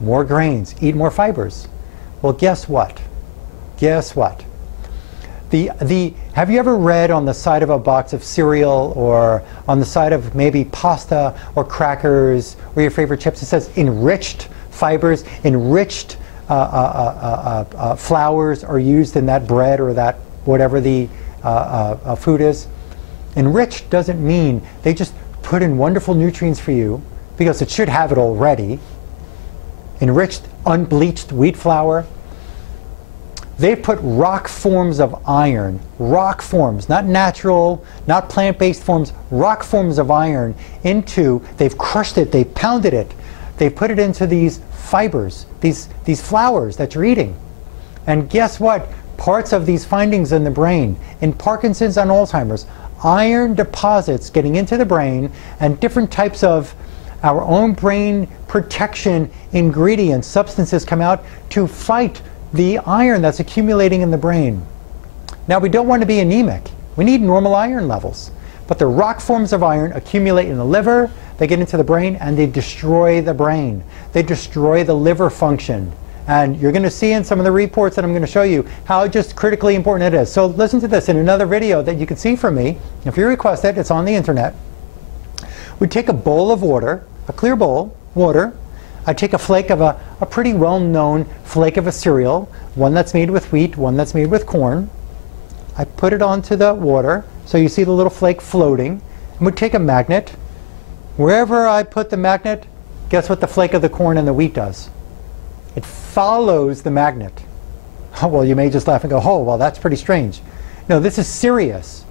more grains, eat more fibers. Well, guess what? Guess what? Have you ever read on the side of a box of cereal or on the side of maybe pasta or crackers or your favorite chips, it says enriched fibers, enriched flours are used in that bread or that whatever the food is? Enriched doesn't mean they just put in wonderful nutrients for you because it should have it already. Enriched, unbleached wheat flour. They've put rock forms of iron, rock forms, not natural, not plant-based forms, rock forms of iron into, they've crushed it, they've pounded it, they've put it into these fibers, these flours that you're eating. And guess what? Parts of these findings in the brain, in Parkinson's and Alzheimer's, iron deposits getting into the brain and different types of our own brain protection ingredients, substances come out to fight the iron that's accumulating in the brain. Now, we don't want to be anemic. We need normal iron levels. But the rock forms of iron accumulate in the liver, they get into the brain, and they destroy the brain. They destroy the liver function. And you're going to see in some of the reports that I'm going to show you how just critically important it is. So listen to this in another video that you can see from me. If you request it, it's on the internet. We take a bowl of water, a clear bowl, water. I take a flake of a pretty well-known flake of a cereal, one that's made with wheat, one that's made with corn. I put it onto the water, so you see the little flake floating. And we take a magnet. Wherever I put the magnet, guess what the flake of the corn and the wheat does? It follows the magnet. Oh, well, you may just laugh and go, oh, well, that's pretty strange. No, this is serious.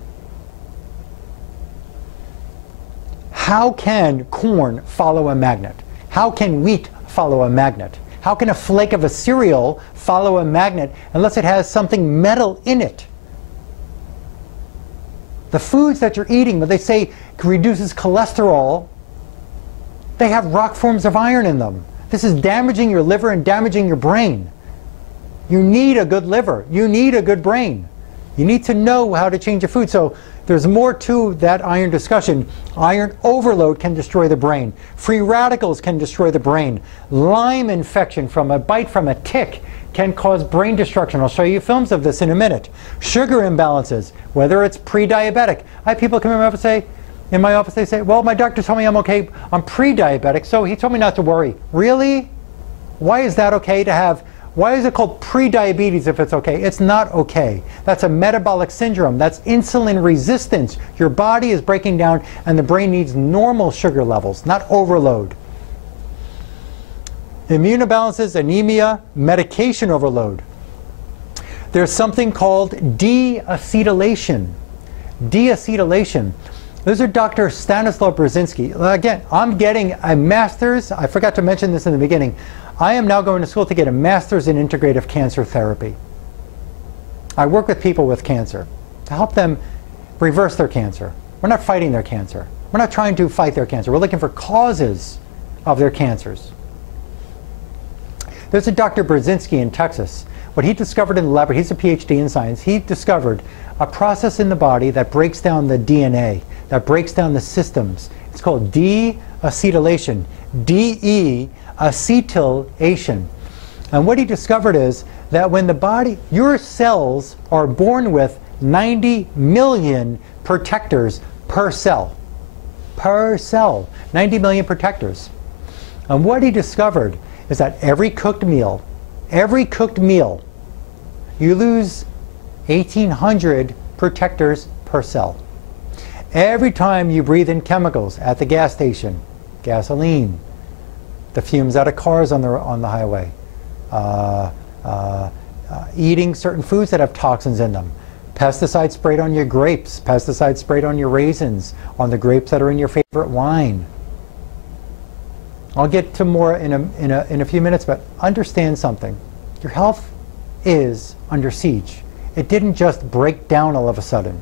How can corn follow a magnet? How can wheat follow a magnet? How can a flake of a cereal follow a magnet unless it has something metal in it? The foods that you're eating, when they say reduces cholesterol, they have rock forms of iron in them. This is damaging your liver and damaging your brain. You need a good liver. You need a good brain. You need to know how to change your food. So there's more to that iron discussion. Iron overload can destroy the brain. Free radicals can destroy the brain. Lyme infection from a bite from a tick can cause brain destruction. I'll show you films of this in a minute. Sugar imbalances, whether it's pre-diabetic. I have people come in my office, they say, well, my doctor told me I'm okay, I'm pre-diabetic, so he told me not to worry. Really? Why is that okay to have? Why is it called pre-diabetes if it's okay? It's not okay. That's a metabolic syndrome. That's insulin resistance. Your body is breaking down and the brain needs normal sugar levels, not overload. Immune imbalances, anemia, medication overload. There's something called deacetylation. Deacetylation. Those are Dr. Stanislaw Brzezinski. Again, I'm getting a master's. I forgot to mention this in the beginning. I am now going to school to get a master's in integrative cancer therapy. I work with people with cancer to help them reverse their cancer. We're not fighting their cancer. We're not trying to fight their cancer. We're looking for causes of their cancers. There's a Dr. Brzezinski in Texas. What he discovered in the lab, he's a PhD in science, he discovered a process in the body that breaks down the DNA, that breaks down the systems. It's called deacetylation. Acetylation. And what he discovered is that when the body, your cells are born with 90 million protectors per cell. Per cell. 90 million protectors. And what he discovered is that every cooked meal, you lose 1,800 protectors per cell. Every time you breathe in chemicals at the gas station, gasoline, the fumes out of cars on the highway, eating certain foods that have toxins in them, pesticide sprayed on your grapes, pesticide sprayed on your raisins, on the grapes that are in your favorite wine. I'll get to more in a few minutes, but understand something. Your health is under siege. It didn't just break down all of a sudden.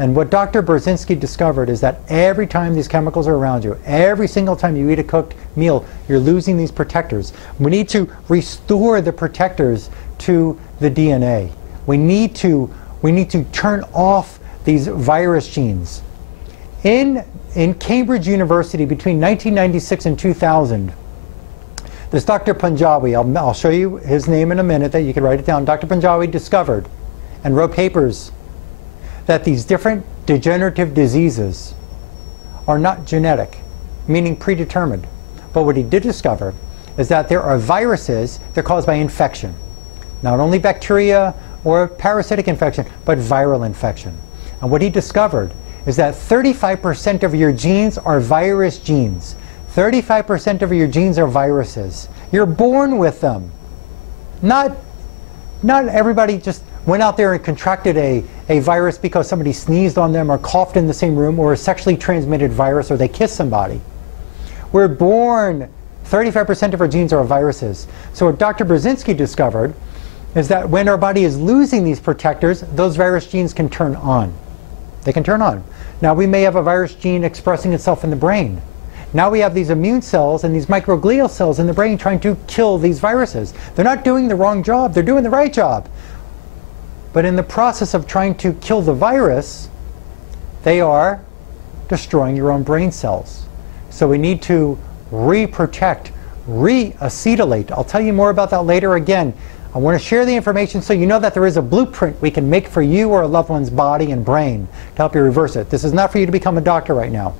And what Dr. Brzezinski discovered is that every time these chemicals are around you, every single time you eat a cooked meal, you're losing these protectors. We need to restore the protectors to the DNA. We need to turn off these virus genes. In Cambridge University between 1996 and 2000, this Dr. Punjabi, I'll show you his name in a minute that you can write it down. Dr. Punjabi discovered and wrote papers that these different degenerative diseases are not genetic, meaning predetermined. But what he did discover is that there are viruses that are caused by infection. Not only bacteria or parasitic infection, but viral infection. And what he discovered is that 35% of your genes are virus genes. 35% of your genes are viruses. You're born with them. Not everybody just went out there and contracted a virus because somebody sneezed on them or coughed in the same room, or a sexually transmitted virus, or they kissed somebody. We're born, 35% of our genes are viruses. So what Dr. Brzezinski discovered is that when our body is losing these protectors, those virus genes can turn on. They can turn on. Now we may have a virus gene expressing itself in the brain. Now we have these immune cells and these microglial cells in the brain trying to kill these viruses. They're not doing the wrong job, they're doing the right job. But in the process of trying to kill the virus, they are destroying your own brain cells. So we need to re-protect, re-acetylate. I'll tell you more about that later. Again, I want to share the information so you know that there is a blueprint we can make for you or a loved one's body and brain to help you reverse it. This is not for you to become a doctor right now.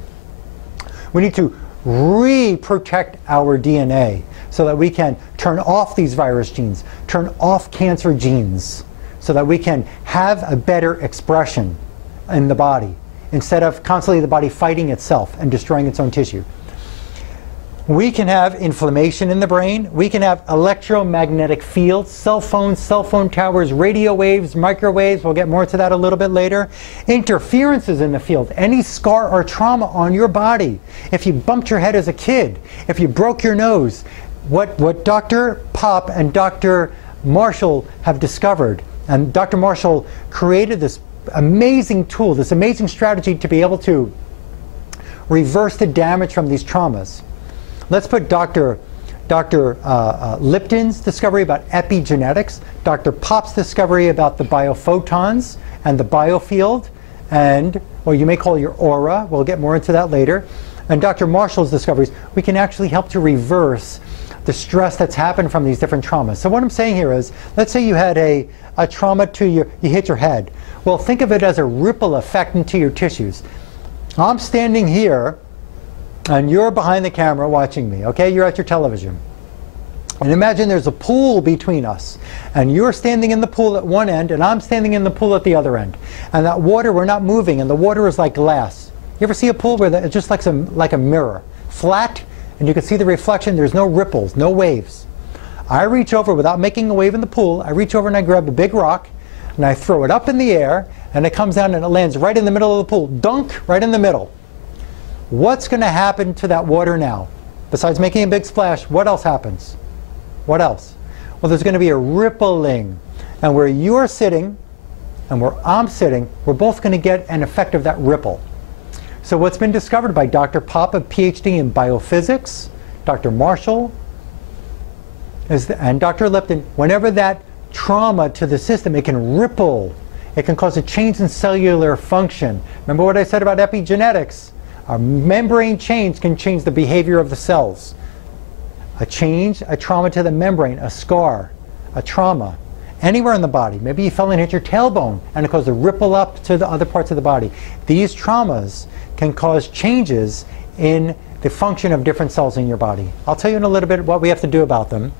We need to re-protect our DNA so that we can turn off these virus genes, turn off cancer genes, so that we can have a better expression in the body instead of constantly the body fighting itself and destroying its own tissue. We can have inflammation in the brain. We can have electromagnetic fields, cell phones, cell phone towers, radio waves, microwaves. We'll get more to that a little bit later. Interferences in the field. Any scar or trauma on your body. If you bumped your head as a kid, if you broke your nose, what Dr. Pop and Dr. Marshall have discovered, and Dr. Marshall created this amazing tool, this amazing strategy to be able to reverse the damage from these traumas. Let's put Dr. Lipton's discovery about epigenetics, Dr. Pop's discovery about the biophotons and the biofield, and what you may call your aura. We'll get more into that later. And Dr. Marshall's discoveries. We can actually help to reverse the stress that's happened from these different traumas. So what I'm saying here is, let's say you had a trauma to you hit your head. Well, think of it as a ripple effect into your tissues. I'm standing here, and you're behind the camera watching me, okay? You're at your television. And imagine there's a pool between us. And you're standing in the pool at one end, and I'm standing in the pool at the other end. And that water, we're not moving, and the water is like glass. You ever see a pool where it's just like a mirror? Flat, and you can see the reflection. There's no ripples, no waves. I reach over, without making a wave in the pool, I reach over and I grab a big rock, and I throw it up in the air, and it comes down and it lands right in the middle of the pool. Dunk, right in the middle. What's going to happen to that water now? Besides making a big splash, what else happens? What else? Well, there's going to be a rippling. And where you're sitting and where I'm sitting, we're both going to get an effect of that ripple. So what's been discovered by Dr. Pop, a PhD in biophysics, Dr. Marshall, and Dr. Lipton, whenever that trauma to the system, it can ripple. It can cause a change in cellular function. Remember what I said about epigenetics? A membrane change can change the behavior of the cells. A trauma to the membrane, a scar, a trauma, anywhere in the body. Maybe you fell and hit your tailbone and it caused a ripple up to the other parts of the body. These traumas can cause changes in the function of different cells in your body. I'll tell you in a little bit what we have to do about them.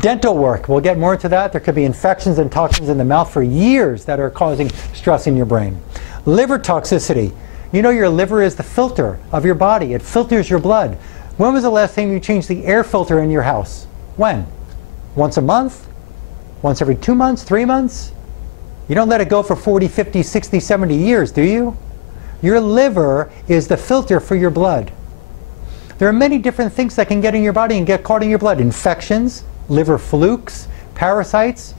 Dental work, we'll get more into that. There could be infections and toxins in the mouth for years that are causing stress in your brain. Liver toxicity. You know your liver is the filter of your body. It filters your blood. When was the last time you changed the air filter in your house? When? Once a month? Once every 2 months? 3 months? You don't let it go for 40, 50, 60, 70 years, do you? Your liver is the filter for your blood. There are many different things that can get in your body and get caught in your blood. Infections, liver flukes, parasites.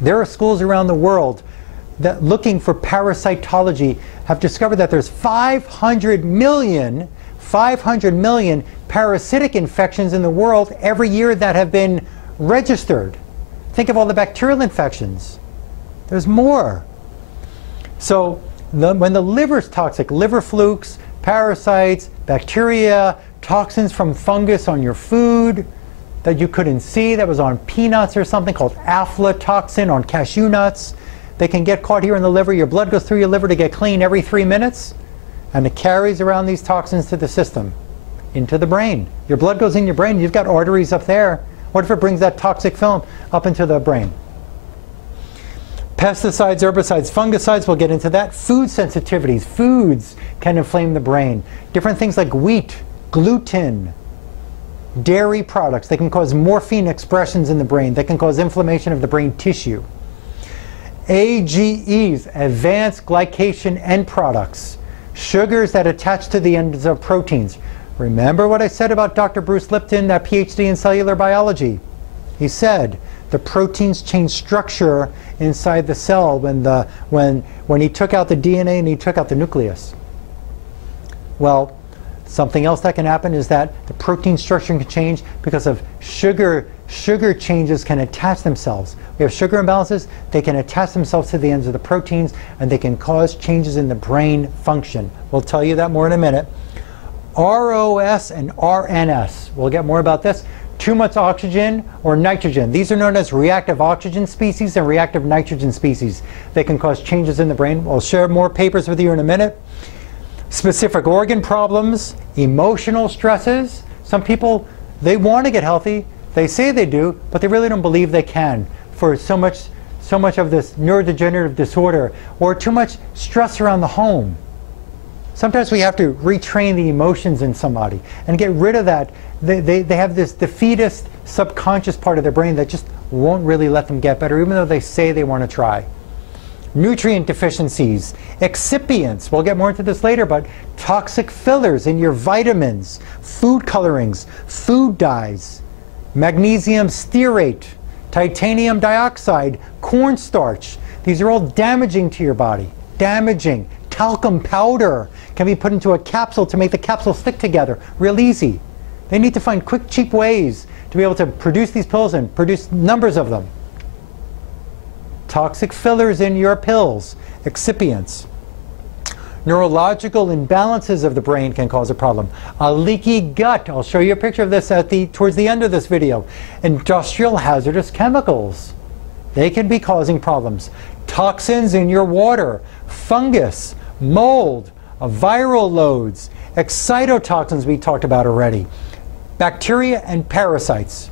There are schools around the world that, looking for parasitology, have discovered that there's 500 million parasitic infections in the world every year that have been registered. Think of all the bacterial infections. There's more. So when the liver's toxic, liver flukes, parasites, bacteria, toxins from fungus on your food that you couldn't see, that was on peanuts or something called aflatoxin on cashew nuts, they can get caught here in the liver. Your blood goes through your liver to get clean every 3 minutes, and it carries around these toxins to the system, into the brain. Your blood goes in your brain. You've got arteries up there. What if it brings that toxic film up into the brain? Pesticides, herbicides, fungicides, we'll get into that. Food sensitivities. Foods can inflame the brain. Different things like wheat, gluten, dairy products. They can cause morphine expressions in the brain. They can cause inflammation of the brain tissue. AGEs, advanced glycation end products. Sugars that attach to the ends of proteins. Remember what I said about Dr. Bruce Lipton, that PhD in cellular biology? He said the proteins change structure inside the cell when he took out the DNA and he took out the nucleus. Well, something else that can happen is that the protein structure can change because of sugar. Sugar changes can attach themselves. We have sugar imbalances. They can attach themselves to the ends of the proteins, and they can cause changes in the brain function. We'll tell you that more in a minute. ROS and RNS. We'll get more about this. Too much oxygen or nitrogen. These are known as reactive oxygen species and reactive nitrogen species. They can cause changes in the brain. We'll share more papers with you in a minute. Specific organ problems, emotional stresses. Some people, they want to get healthy. They say they do, but they really don't believe they can for so much of this neurodegenerative disorder or too much stress around the home. Sometimes we have to retrain the emotions in somebody and get rid of that. They have this defeatist subconscious part of their brain that just won't really let them get better, even though they say they want to try. Nutrient deficiencies, excipients, we'll get more into this later, but toxic fillers in your vitamins, food colorings, food dyes, magnesium stearate, titanium dioxide, cornstarch. These are all damaging to your body. Damaging. Talcum powder can be put into a capsule to make the capsule stick together real easy. They need to find quick, cheap ways to be able to produce these pills and produce numbers of them. Toxic fillers in your pills, excipients. Neurological imbalances of the brain can cause a problem. A leaky gut. I'll show you a picture of this towards the end of this video. Industrial hazardous chemicals. They can be causing problems. Toxins in your water. Fungus. Mold. Viral loads. Excitotoxins we talked about already. Bacteria and parasites.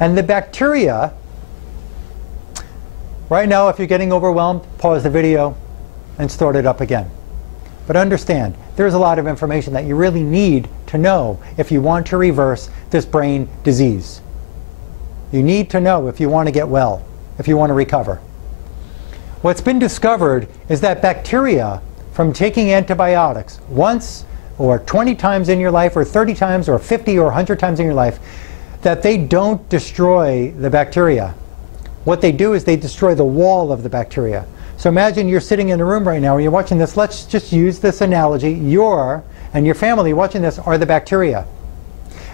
And the bacteria, right now if you're getting overwhelmed, pause the video and start it up again. But understand, there's a lot of information that you really need to know if you want to reverse this brain disease. You need to know if you want to get well, if you want to recover. What's been discovered is that bacteria, from taking antibiotics once or 20 times in your life, or 30 times, or 50 or 100 times in your life, that they don't destroy the bacteria. What they do is they destroy the wall of the bacteria. So imagine you're sitting in a room right now and you're watching this. Let's just use this analogy. You and your family watching this are the bacteria.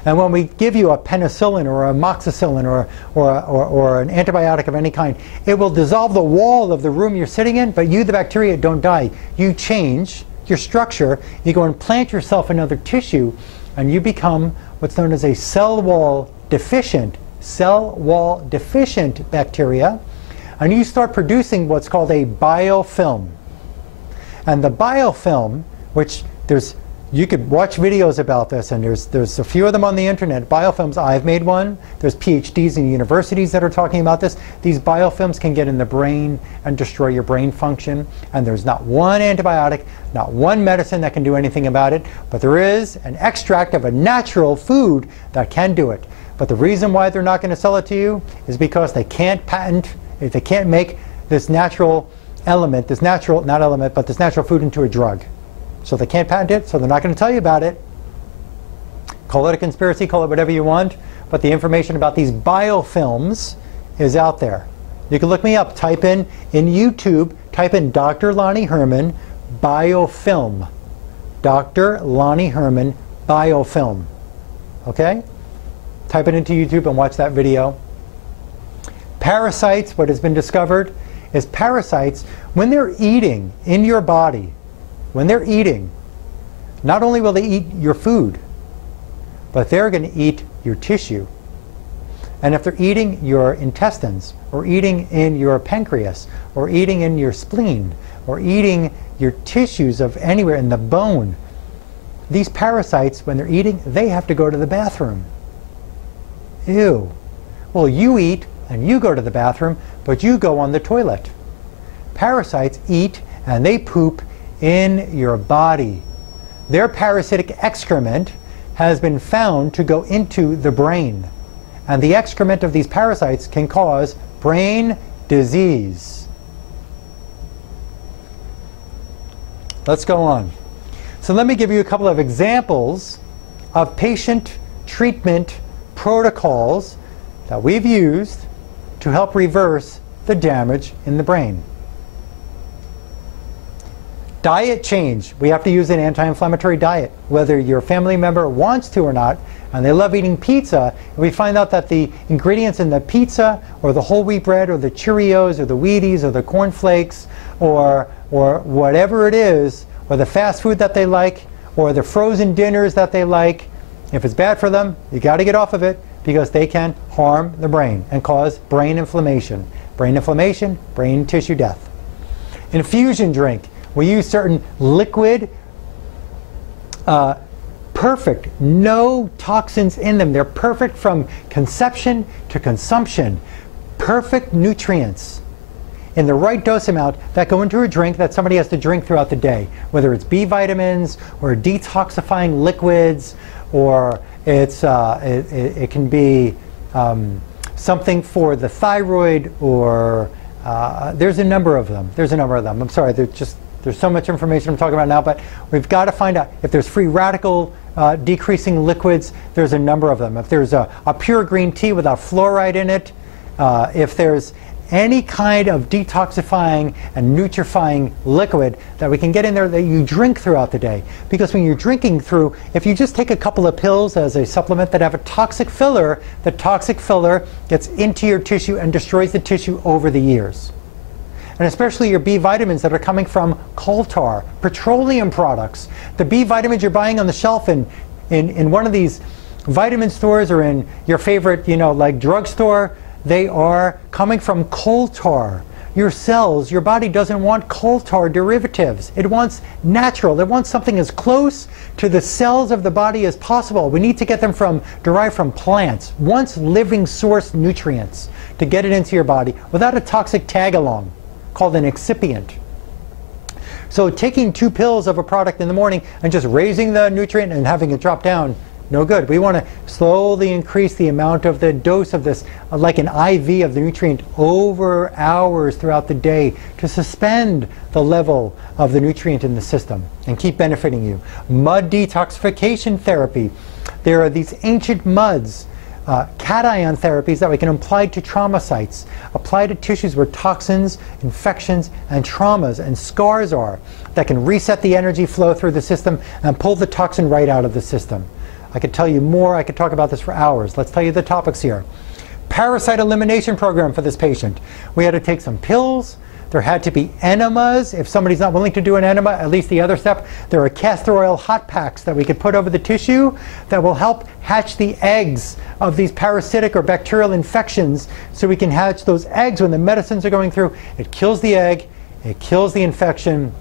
And when we give you a penicillin or a amoxicillin or an antibiotic of any kind, it will dissolve the wall of the room you're sitting in, but you, the bacteria, don't die. You change your structure, you go and plant yourself in other tissue, and you become what's known as a cell wall deficient bacteria, and you start producing what's called a biofilm. And the biofilm, which you could watch videos about this, and there's a few of them on the internet. Biofilms, I've made one. There's PhDs in universities that are talking about this. These biofilms can get in the brain and destroy your brain function, and there's not one antibiotic, not one medicine that can do anything about it, but there is an extract of a natural food that can do it. But the reason why they're not going to sell it to you is because they can't patent, they can't make this natural element, this natural food into a drug. So they can't patent it, so they're not going to tell you about it. Call it a conspiracy, call it whatever you want, but the information about these biofilms is out there. You can look me up, type in YouTube, type in Dr. Lonnie Herman, biofilm. Dr. Lonnie Herman, biofilm. Okay? Type it into YouTube and watch that video. Parasites, what has been discovered is parasites, when they're eating in your body, when they're eating, not only will they eat your food, but they're going to eat your tissue. And if they're eating your intestines, or eating in your pancreas, or eating in your spleen, or eating your tissues of anywhere in the bone, these parasites, when they're eating, they have to go to the bathroom. Ew. Well, you eat and you go to the bathroom, but you go on the toilet. Parasites eat and they poop in your body. Their parasitic excrement has been found to go into the brain. And the excrement of these parasites can cause brain disease. Let's go on. So let me give you a couple of examples of patient treatment protocols that we've used to help reverse the damage in the brain. Diet change. We have to use an anti-inflammatory diet, whether your family member wants to or not, and they love eating pizza, and we find out that the ingredients in the pizza, or the whole wheat bread, or the Cheerios, or the Wheaties, or the corn flakes, or whatever it is, or the fast food that they like, or the frozen dinners that they like, if it's bad for them, you got to get off of it, because they can harm the brain and cause brain inflammation. Brain inflammation, brain tissue death. Infusion drink. We use certain liquid, perfect, no toxins in them. They're perfect from conception to consumption. Perfect nutrients in the right dose amount that go into a drink that somebody has to drink throughout the day, whether it's B vitamins or detoxifying liquids, or it can be something for the thyroid, or there's a number of them. I'm sorry, there's so much information I'm talking about now, but we've got to find out if there's free radical decreasing liquids. There's a number of them. If there's a pure green tea without fluoride in it, if there's any kind of detoxifying and nutrifying liquid that we can get in there that you drink throughout the day. Because when you're drinking through, if you just take a couple of pills as a supplement that have a toxic filler, the toxic filler gets into your tissue and destroys the tissue over the years. And especially your B vitamins that are coming from coal tar, petroleum products. The B vitamins you're buying on the shelf in one of these vitamin stores, or in your favorite, like drugstore, they are coming from coal tar. Your cells, your body doesn't want coal tar derivatives. It wants natural. It wants something as close to the cells of the body as possible. We need to get them derived from plants, once living source nutrients, to get it into your body without a toxic tag along called an excipient. So taking 2 pills of a product in the morning and just raising the nutrient and having it drop down, no good. We want to slowly increase the amount of the dose of this, like an IV of the nutrient, over hours throughout the day to suspend the level of the nutrient in the system and keep benefiting you. Mud detoxification therapy. There are these ancient muds, cation therapies that we can apply to trauma sites, apply to tissues where toxins, infections, and traumas and scars are, that can reset the energy flow through the system and pull the toxin right out of the system. I could tell you more. I could talk about this for hours. Let's tell you the topics here. Parasite elimination program for this patient. We had to take some pills. There had to be enemas. If somebody's not willing to do an enema, at least the other step, there are castor oil hot packs that we could put over the tissue that will help hatch the eggs of these parasitic or bacterial infections, so we can hatch those eggs when the medicines are going through. It kills the egg, it kills the infection,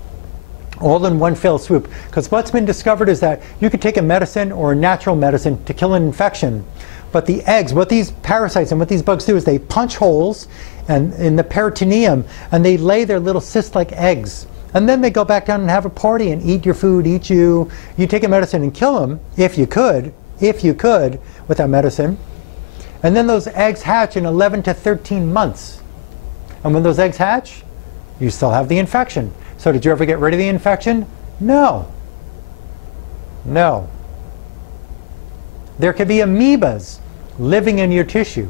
all in one fell swoop. Because what's been discovered is that you could take a medicine or a natural medicine to kill an infection, but the eggs, what these parasites and what these bugs do is they punch holes in the peritoneum, and they lay their little cyst-like eggs. And then they go back down and have a party and eat your food, eat you. You take a medicine and kill them, if you could, with that medicine. And then those eggs hatch in 11 to 13 months. And when those eggs hatch, you still have the infection. So did you ever get rid of the infection? No. No. There could be amoebas living in your tissue.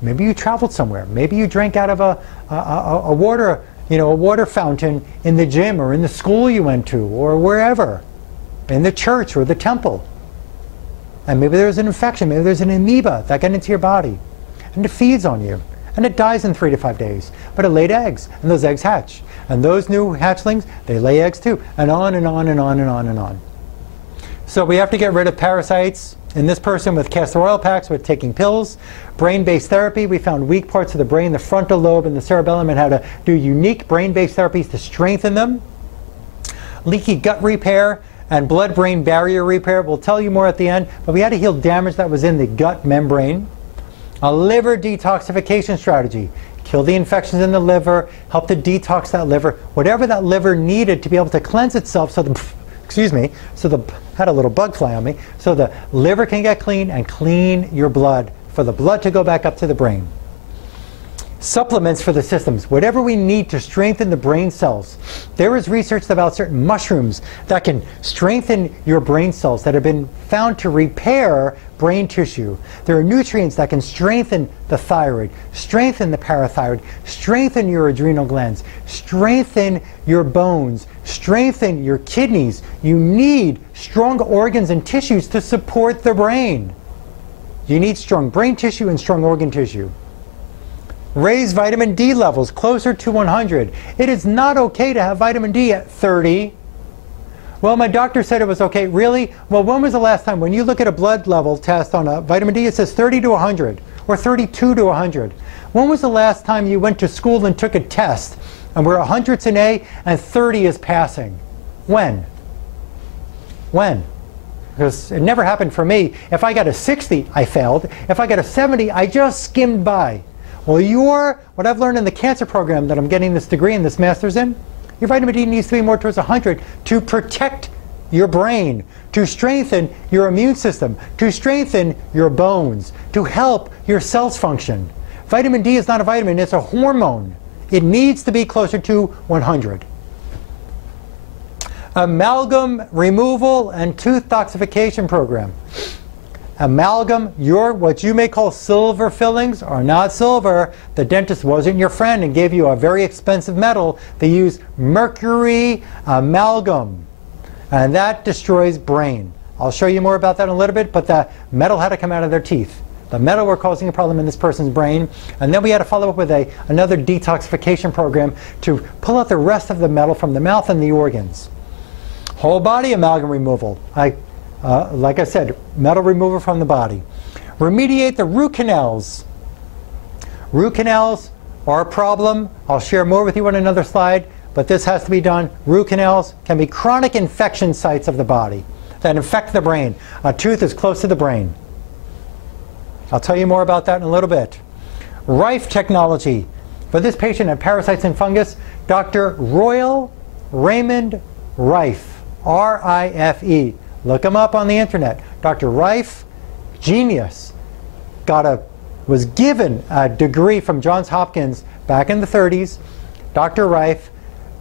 Maybe you traveled somewhere. Maybe you drank out of a water, a water fountain in the gym, or in the school you went to, or wherever, in the church or the temple. And maybe there's an infection. Maybe there's an amoeba that got into your body, and it feeds on you. And it dies in 3 to 5 days. But it laid eggs, and those eggs hatch. And those new hatchlings, they lay eggs too, and on and on and on and on and on. So we have to get rid of parasites. In this person with castor oil packs, with taking pills. Brain-based therapy, we found weak parts of the brain, the frontal lobe and the cerebellum, and how to do unique brain-based therapies to strengthen them. Leaky gut repair and blood-brain barrier repair. We'll tell you more at the end, but we had to heal damage that was in the gut membrane. A liver detoxification strategy. Kill the infections in the liver, help to detox that liver, whatever that liver needed to be able to cleanse itself so the, excuse me, so the, had a little bug fly on me, so the liver can get clean and clean your blood for the blood to go back up to the brain. Supplements for the systems, whatever we need to strengthen the brain cells. There is research about certain mushrooms that can strengthen your brain cells that have been found to repair brain tissue. There are nutrients that can strengthen the thyroid, strengthen the parathyroid, strengthen your adrenal glands, strengthen your bones, strengthen your kidneys. You need strong organs and tissues to support the brain. You need strong brain tissue and strong organ tissue. Raise vitamin D levels closer to 100. It is not okay to have vitamin D at 30. Well, my doctor said it was okay. Really? Well, when was the last time? When you look at a blood level test on a vitamin D, it says 30 to 100 or 32 to 100. When was the last time you went to school and took a test and where 100's an A and 30 is passing? When? When? Because it never happened for me. If I got a 60, I failed. If I got a 70, I just skimmed by. Well, what I've learned in the cancer program that I'm getting this degree and this master's in, your vitamin D needs to be more towards 100 to protect your brain, to strengthen your immune system, to strengthen your bones, to help your cells function. Vitamin D is not a vitamin, it's a hormone. It needs to be closer to 100. Amalgam removal and tooth toxification program. Amalgam, what you may call silver fillings are not silver. The dentist wasn't your friend and gave you a very expensive metal. They use mercury amalgam, and that destroys brain. I'll show you more about that in a little bit, but the metal had to come out of their teeth. The metal were causing a problem in this person's brain, and then we had to follow up with another detoxification program to pull out the rest of the metal from the mouth and the organs. Whole body amalgam removal. Like I said, metal removal from the body. Remediate the root canals. Root canals are a problem. I'll share more with you on another slide, but this has to be done. Root canals can be chronic infection sites of the body that infect the brain. A tooth is close to the brain. I'll tell you more about that in a little bit. Rife technology. For this patient had parasites and fungus, Dr. Royal Raymond Rife, R-I-F-E. Look him up on the internet. Dr. Rife, genius, was given a degree from Johns Hopkins back in the 30s. Dr. Rife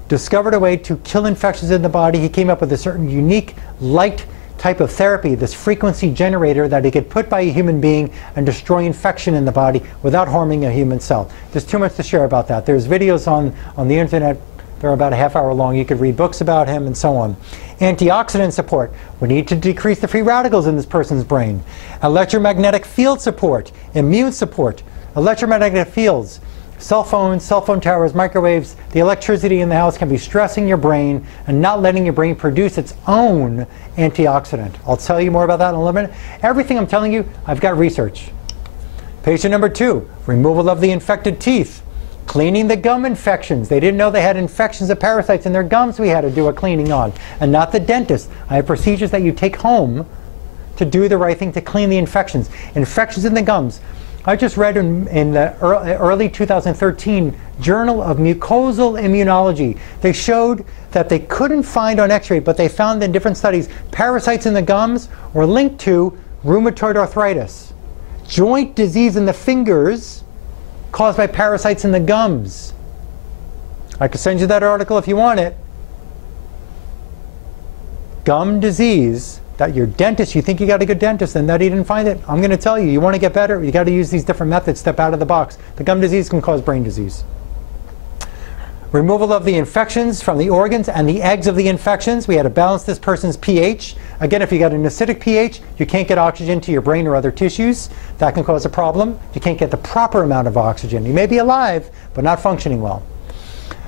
discovered a way to kill infections in the body. He came up with a certain unique light type of therapy, this frequency generator that he could put by a human being and destroy infection in the body without harming a human cell. There's too much to share about that. There's videos on the internet. They're about a half hour long. You could read books about him and so on. Antioxidant support. We need to decrease the free radicals in this person's brain. Electromagnetic field support. Immune support. Electromagnetic fields. Cell phones, cell phone towers, microwaves, the electricity in the house can be stressing your brain and not letting your brain produce its own antioxidant. I'll tell you more about that in a little minute. Everything I'm telling you, I've got research. Patient number 2, removal of the infected teeth. Cleaning the gum infections. They didn't know they had infections of parasites in their gums we had to do a cleaning on, and not the dentist. I have procedures that you take home to do the right thing to clean the infections. Infections in the gums. I just read in the early 2013 Journal of Mucosal Immunology. They showed that they couldn't find on x-ray, but they found in different studies parasites in the gums were linked to rheumatoid arthritis, joint disease in the fingers caused by parasites in the gums. I could send you that article if you want it. Gum disease, that your dentist, you think you got a good dentist and that he didn't find it. I'm going to tell you, you want to get better, you got to use these different methods, step out of the box. The gum disease can cause brain disease. Removal of the infections from the organs and the eggs of the infections. We had to balance this person's pH. Again, if you got an acidic pH, you can't get oxygen to your brain or other tissues. That can cause a problem. You can't get the proper amount of oxygen. You may be alive, but not functioning well.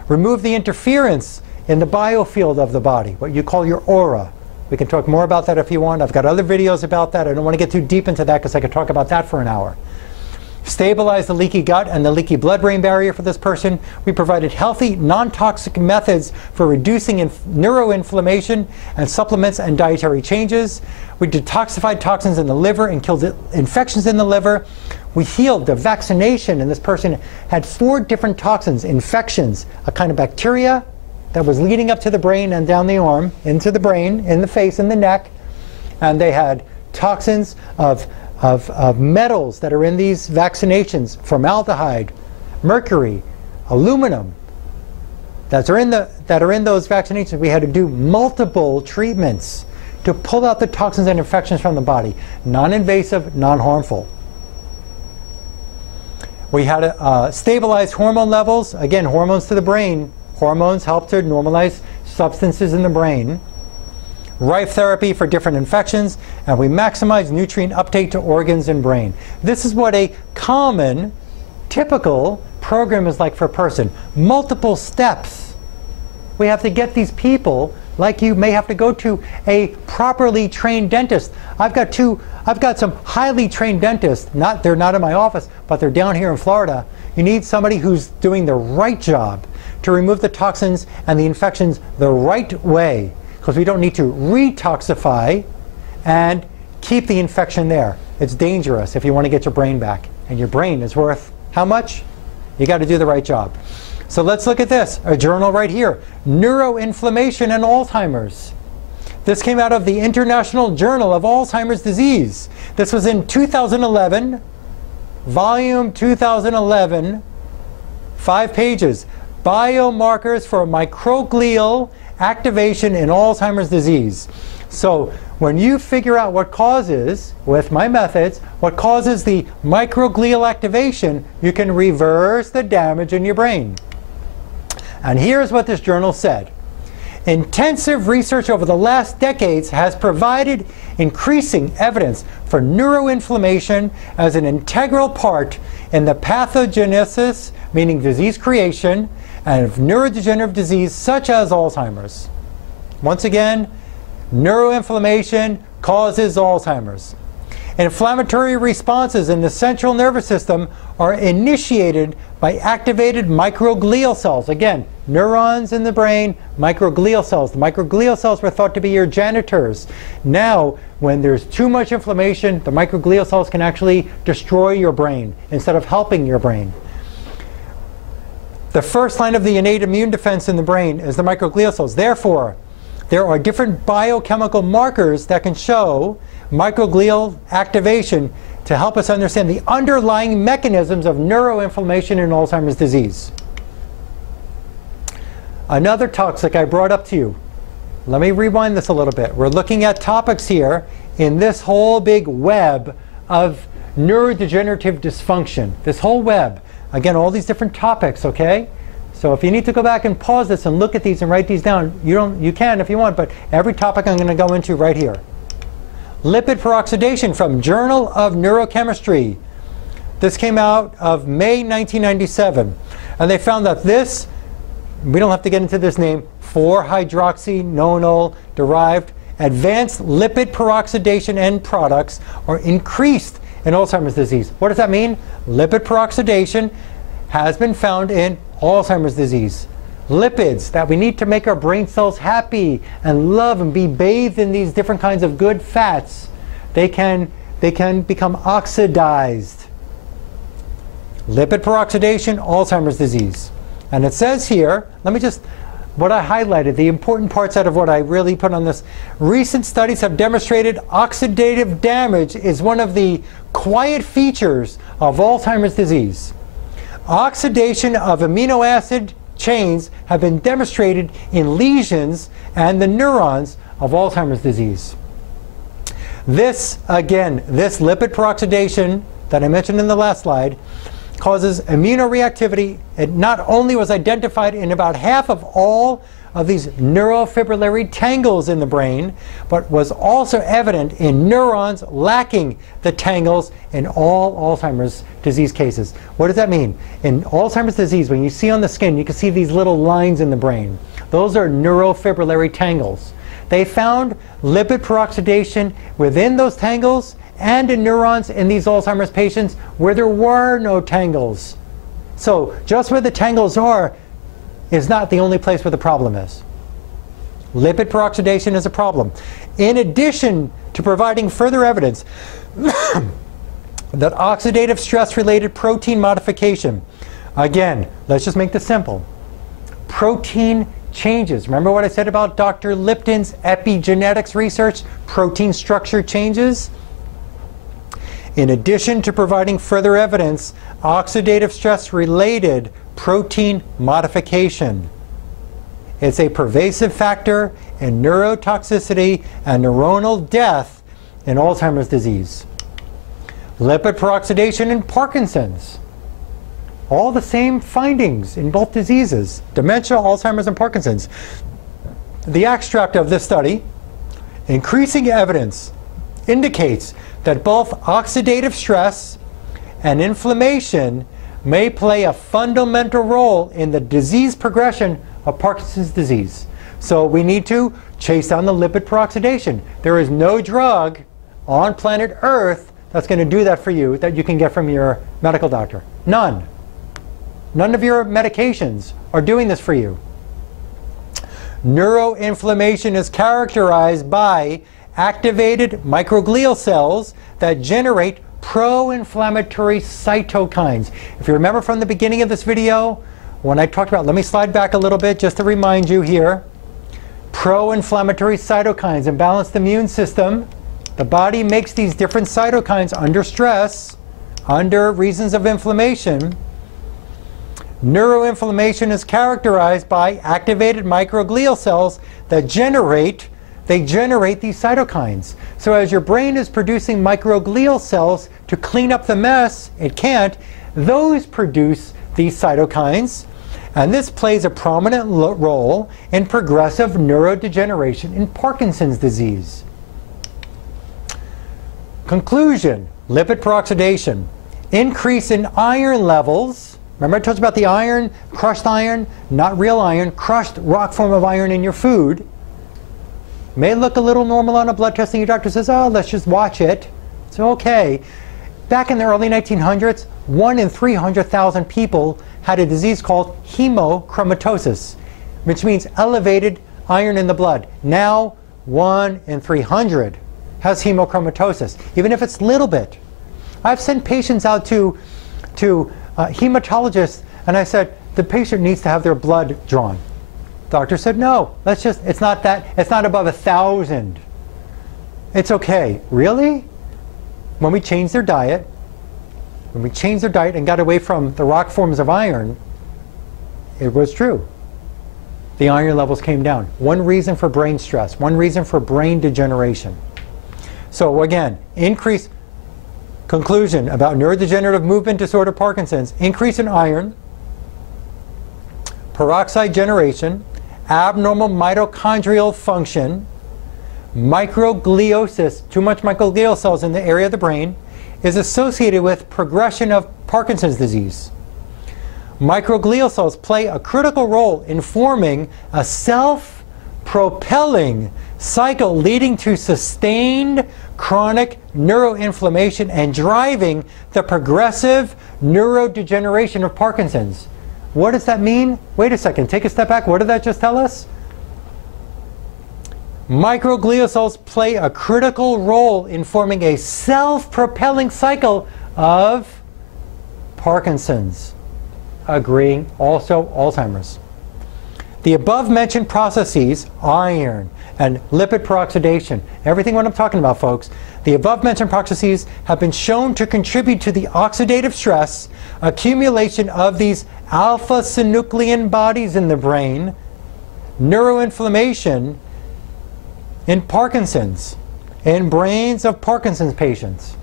Remove the interference in the biofield of the body, what you call your aura. We can talk more about that if you want. I've got other videos about that. I don't want to get too deep into that because I could talk about that for an hour. Stabilize the leaky gut and the leaky blood-brain barrier for this person. We provided healthy, non-toxic methods for reducing neuroinflammation and supplements and dietary changes. We detoxified toxins in the liver and killed infections in the liver. We healed the vaccination, and this person had 4 different toxins, infections, a kind of bacteria that was leading up to the brain and down the arm, into the brain, in the face, and the neck. And they had toxins of metals that are in these vaccinations, formaldehyde, mercury, aluminum, that are in those vaccinations. We had to do multiple treatments to pull out the toxins and infections from the body. Non-invasive, non-harmful. We had to stabilize hormone levels. Again, hormones to the brain. Hormones help to normalize substances in the brain. Rife therapy for different infections, and we maximize nutrient uptake to organs and brain. This is what a common, typical program is like for a person. Multiple steps. We have to get these people, like you may have to go to a properly trained dentist. I've got some highly trained dentists. They're not in my office, but they're down here in Florida. You need somebody who's doing the right job to remove the toxins and the infections the right way, because we don't need to retoxify and keep the infection there. It's dangerous if you want to get your brain back. And your brain is worth how much? You got to do the right job. So let's look at this, a journal right here, Neuroinflammation and Alzheimer's. This came out of the International Journal of Alzheimer's Disease. This was in 2011, volume 2011, 5 pages. Biomarkers for microglial activation in Alzheimer's disease. So when you figure out what causes, with my methods, what causes the microglial activation, you can reverse the damage in your brain. And here's what this journal said. Intensive research over the last decades has provided increasing evidence for neuroinflammation as an integral part in the pathogenesis, meaning disease creation, and of neurodegenerative disease such as Alzheimer's. Once again, neuroinflammation causes Alzheimer's. Inflammatory responses in the central nervous system are initiated by activated microglial cells. Again, neurons in the brain, microglial cells. The microglial cells were thought to be your janitors. Now, when there's too much inflammation, the microglial cells can actually destroy your brain instead of helping your brain. The first line of the innate immune defense in the brain is the microglial cells. Therefore, there are different biochemical markers that can show microglial activation to help us understand the underlying mechanisms of neuroinflammation in Alzheimer's disease. Another topic I brought up to you. Let me rewind this a little bit. We're looking at topics here in this whole big web of neurodegenerative dysfunction. This whole web. Again, all these different topics, okay? So if you need to go back and pause this and look at these and write these down, you can if you want, but every topic I'm going to go into right here. Lipid peroxidation from Journal of Neurochemistry. This came out of May 1997. And they found that this, we don't have to get into this name, 4-hydroxynonal derived advanced lipid peroxidation end products are increased in Alzheimer's disease. What does that mean? Lipid peroxidation has been found in Alzheimer's disease. Lipids that we need to make our brain cells happy and love and be bathed in these different kinds of good fats, they can become oxidized. Lipid peroxidation, Alzheimer's disease. And it says here, let me just, what I highlighted, the important parts out of what I really put on this. Recent studies have demonstrated oxidative damage is one of the quiet features of Alzheimer's disease. Oxidation of amino acid chains have been demonstrated in lesions and the neurons of Alzheimer's disease. This, again, this lipid peroxidation that I mentioned in the last slide causes immunoreactivity. It not only was identified in about half of all of these neurofibrillary tangles in the brain, but was also evident in neurons lacking the tangles in all Alzheimer's disease cases. What does that mean? In Alzheimer's disease, when you see on the skin, you can see these little lines in the brain. Those are neurofibrillary tangles. They found lipid peroxidation within those tangles and in neurons in these Alzheimer's patients where there were no tangles. So just where the tangles are is not the only place where the problem is. Lipid peroxidation is a problem. In addition to providing further evidence that oxidative stress-related protein modification, again, let's just make this simple. Protein changes. Remember what I said about Dr. Lipton's epigenetics research? Protein structure changes. In addition to providing further evidence, oxidative stress-related protein modification. It's a pervasive factor in neurotoxicity and neuronal death in Alzheimer's disease. Lipid peroxidation in Parkinson's. All the same findings in both diseases, dementia, Alzheimer's, and Parkinson's. The abstract of this study, increasing evidence indicates that both oxidative stress and inflammation may play a fundamental role in the disease progression of Parkinson's disease. So we need to chase down the lipid peroxidation. There is no drug on planet Earth that's going to do that for you that you can get from your medical doctor. None. None of your medications are doing this for you. Neuroinflammation is characterized by activated microglial cells that generate pro-inflammatory cytokines. If you remember from the beginning of this video, when I talked about, let me slide back a little bit just to remind you here, pro-inflammatory cytokines and balanced immune system. The body makes these different cytokines under stress, under reasons of inflammation. Neuroinflammation is characterized by activated microglial cells that generate these cytokines. So as your brain is producing microglial cells to clean up the mess, it can't, those produce these cytokines. And this plays a prominent role in progressive neurodegeneration in Parkinson's disease. Conclusion, lipid peroxidation. Increase in iron levels. Remember I told you about the iron, crushed iron, not real iron, crushed rock form of iron in your food. May look a little normal on a blood test and your doctor says, oh, let's just watch it. It's okay. Back in the early 1900s, 1 in 300,000 people had a disease called hemochromatosis, which means elevated iron in the blood. Now, 1 in 300 has hemochromatosis, even if it's little bit. I've sent patients out to hematologists, and I said, the patient needs to have their blood drawn. Doctor said, no, it's not above 1,000. It's okay. Really? When we changed their diet and got away from the rock forms of iron, it was true. The iron levels came down. One reason for brain stress, one reason for brain degeneration. So again, conclusion about neurodegenerative movement disorder Parkinson's, increase in iron, peroxide generation, abnormal mitochondrial function, microgliosis, too much microglial cells in the area of the brain, is associated with progression of Parkinson's disease. Microglial cells play a critical role in forming a self-propelling cycle leading to sustained chronic neuroinflammation and driving the progressive neurodegeneration of Parkinson's. What does that mean? Wait a second, take a step back. What did that just tell us? Microglial cells play a critical role in forming a self-propelling cycle of Parkinson's. Agreeing, also Alzheimer's. The above-mentioned processes, iron and lipid peroxidation, everything what I'm talking about, folks, the above-mentioned processes have been shown to contribute to the oxidative stress, accumulation of these alpha-synuclein bodies in the brain, neuroinflammation in Parkinson's, in brains of Parkinson's patients.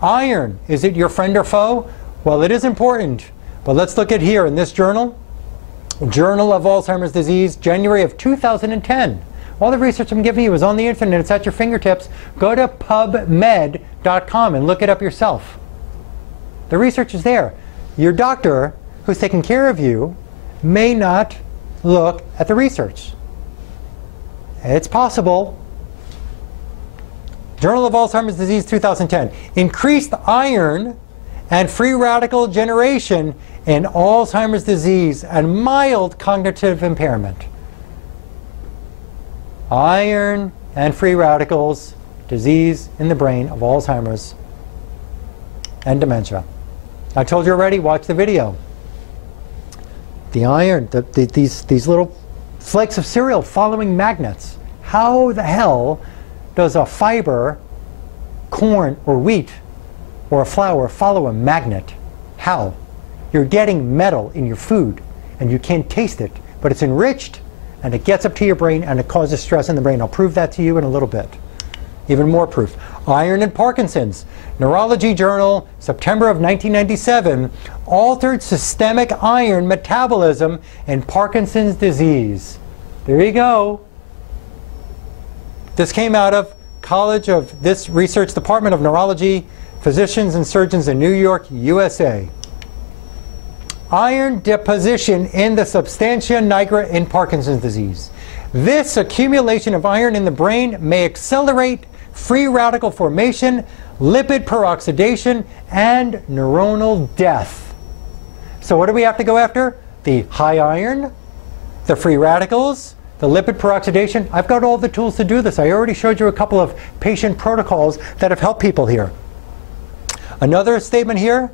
Iron, is it your friend or foe? Well, it is important, but let's look at here in this journal. Journal of Alzheimer's Disease, January of 2010. All the research I'm giving you is on the internet. It's at your fingertips. Go to pubmed.com and look it up yourself. The research is there. Your doctor, who's taking care of you, may not look at the research. It's possible. Journal of Alzheimer's Disease, 2010. Increased iron and free radical generation in Alzheimer's disease and mild cognitive impairment. Iron and free radicals, disease in the brain of Alzheimer's and dementia. I told you already, watch the video. The iron, these little flakes of cereal following magnets. How the hell does a fiber, corn or wheat or a flour follow a magnet? How? You're getting metal in your food and you can't taste it, but it's enriched and it gets up to your brain and it causes stress in the brain. I'll prove that to you in a little bit. Even more proof. Iron and Parkinson's. Neurology Journal, September of 1997. Altered systemic iron metabolism in Parkinson's disease. There you go. This came out of College of this Research Department of Neurology, Physicians and Surgeons in New York, USA. Iron deposition in the substantia nigra in Parkinson's disease. This accumulation of iron in the brain may accelerate free radical formation, lipid peroxidation, and neuronal death. So what do we have to go after? The high iron, the free radicals, the lipid peroxidation. I've got all the tools to do this. I already showed you a couple of patient protocols that have helped people here. Another statement here.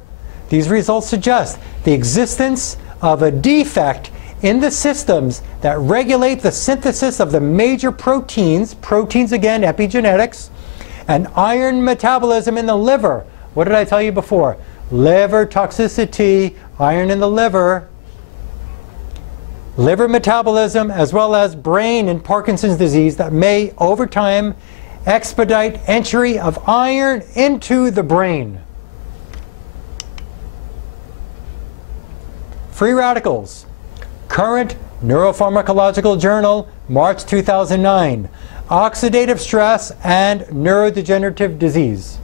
These results suggest the existence of a defect in the systems that regulate the synthesis of the major proteins, again, epigenetics, and iron metabolism in the liver. What did I tell you before? Liver toxicity, iron in the liver, liver metabolism, as well as brain and Parkinson's disease that may, over time, expedite entry of iron into the brain. Free radicals. Current Neuropharmacological Journal, March 2009. Oxidative stress and neurodegenerative disease.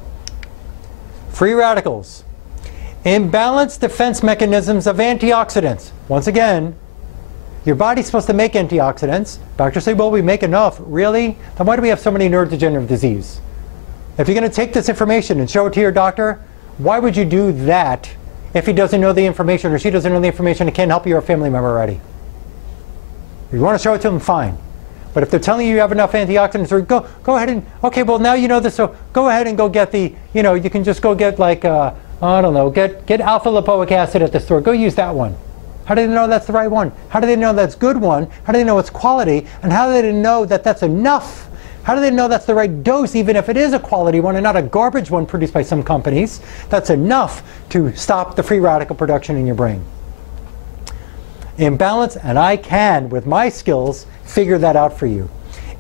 Free radicals. Imbalanced defense mechanisms of antioxidants. Once again, your body's supposed to make antioxidants. Doctors say, well, we make enough. Really? Then why do we have so many neurodegenerative disease? If you're going to take this information and show it to your doctor, why would you do that if he doesn't know the information or she doesn't know the information and can't help you or a family member already? If you want to show it to them, fine. But if they're telling you you have enough antioxidants, or go ahead and, okay, well, now you know this, so go ahead and go get the, you can just go get like, I don't know, get alpha lipoic acid at the store. Go use that one. How do they know that's the right one? How do they know that's good one? How do they know it's quality? And how do they know that that's enough? How do they know that's the right dose, even if it is a quality one and not a garbage one produced by some companies? That's enough to stop the free radical production in your brain. Imbalance, and I can, with my skills, figure that out for you.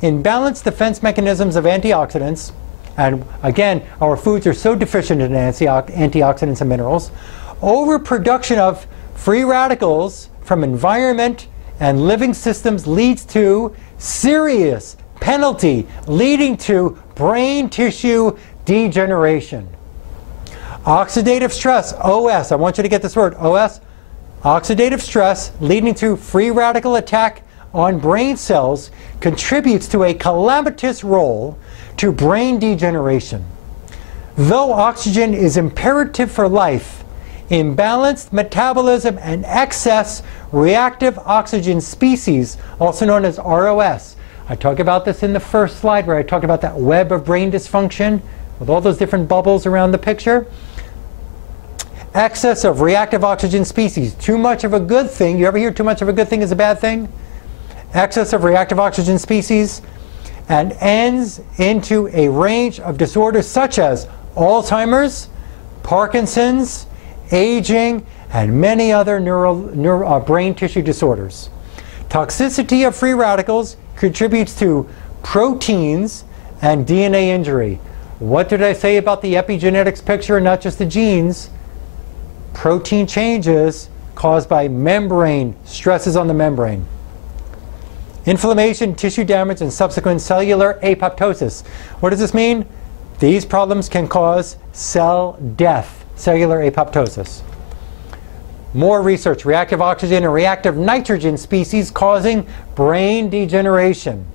Imbalanced defense mechanisms of antioxidants, and again, our foods are so deficient in antioxidants and minerals. Overproduction of free radicals from environment and living systems leads to serious penalty, leading to brain tissue degeneration. Oxidative stress, OS, I want you to get this word, OS, oxidative stress leading to free radical attack on brain cells contributes to a calamitous role to brain degeneration. Though oxygen is imperative for life, imbalanced metabolism and excess reactive oxygen species, also known as ROS. I talk about this in the first slide where I talk about that web of brain dysfunction with all those different bubbles around the picture. Excess of reactive oxygen species, too much of a good thing. You ever hear too much of a good thing is a bad thing? Excess of reactive oxygen species, and ends into a range of disorders such as Alzheimer's, Parkinson's, aging, and many other brain tissue disorders. Toxicity of free radicals contributes to proteins and DNA injury. What did I say about the epigenetics picture and not just the genes? Protein changes caused by membrane stresses on the membrane. Inflammation, tissue damage, and subsequent cellular apoptosis. What does this mean? These problems can cause cell death, cellular apoptosis. More research, reactive oxygen and reactive nitrogen species causing brain degeneration.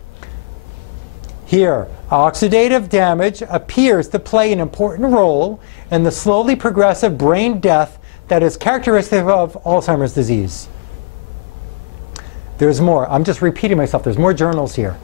Here, oxidative damage appears to play an important role in the slowly progressive brain death that is characteristic of Alzheimer's disease. There's more. I'm just repeating myself. There's more journals here.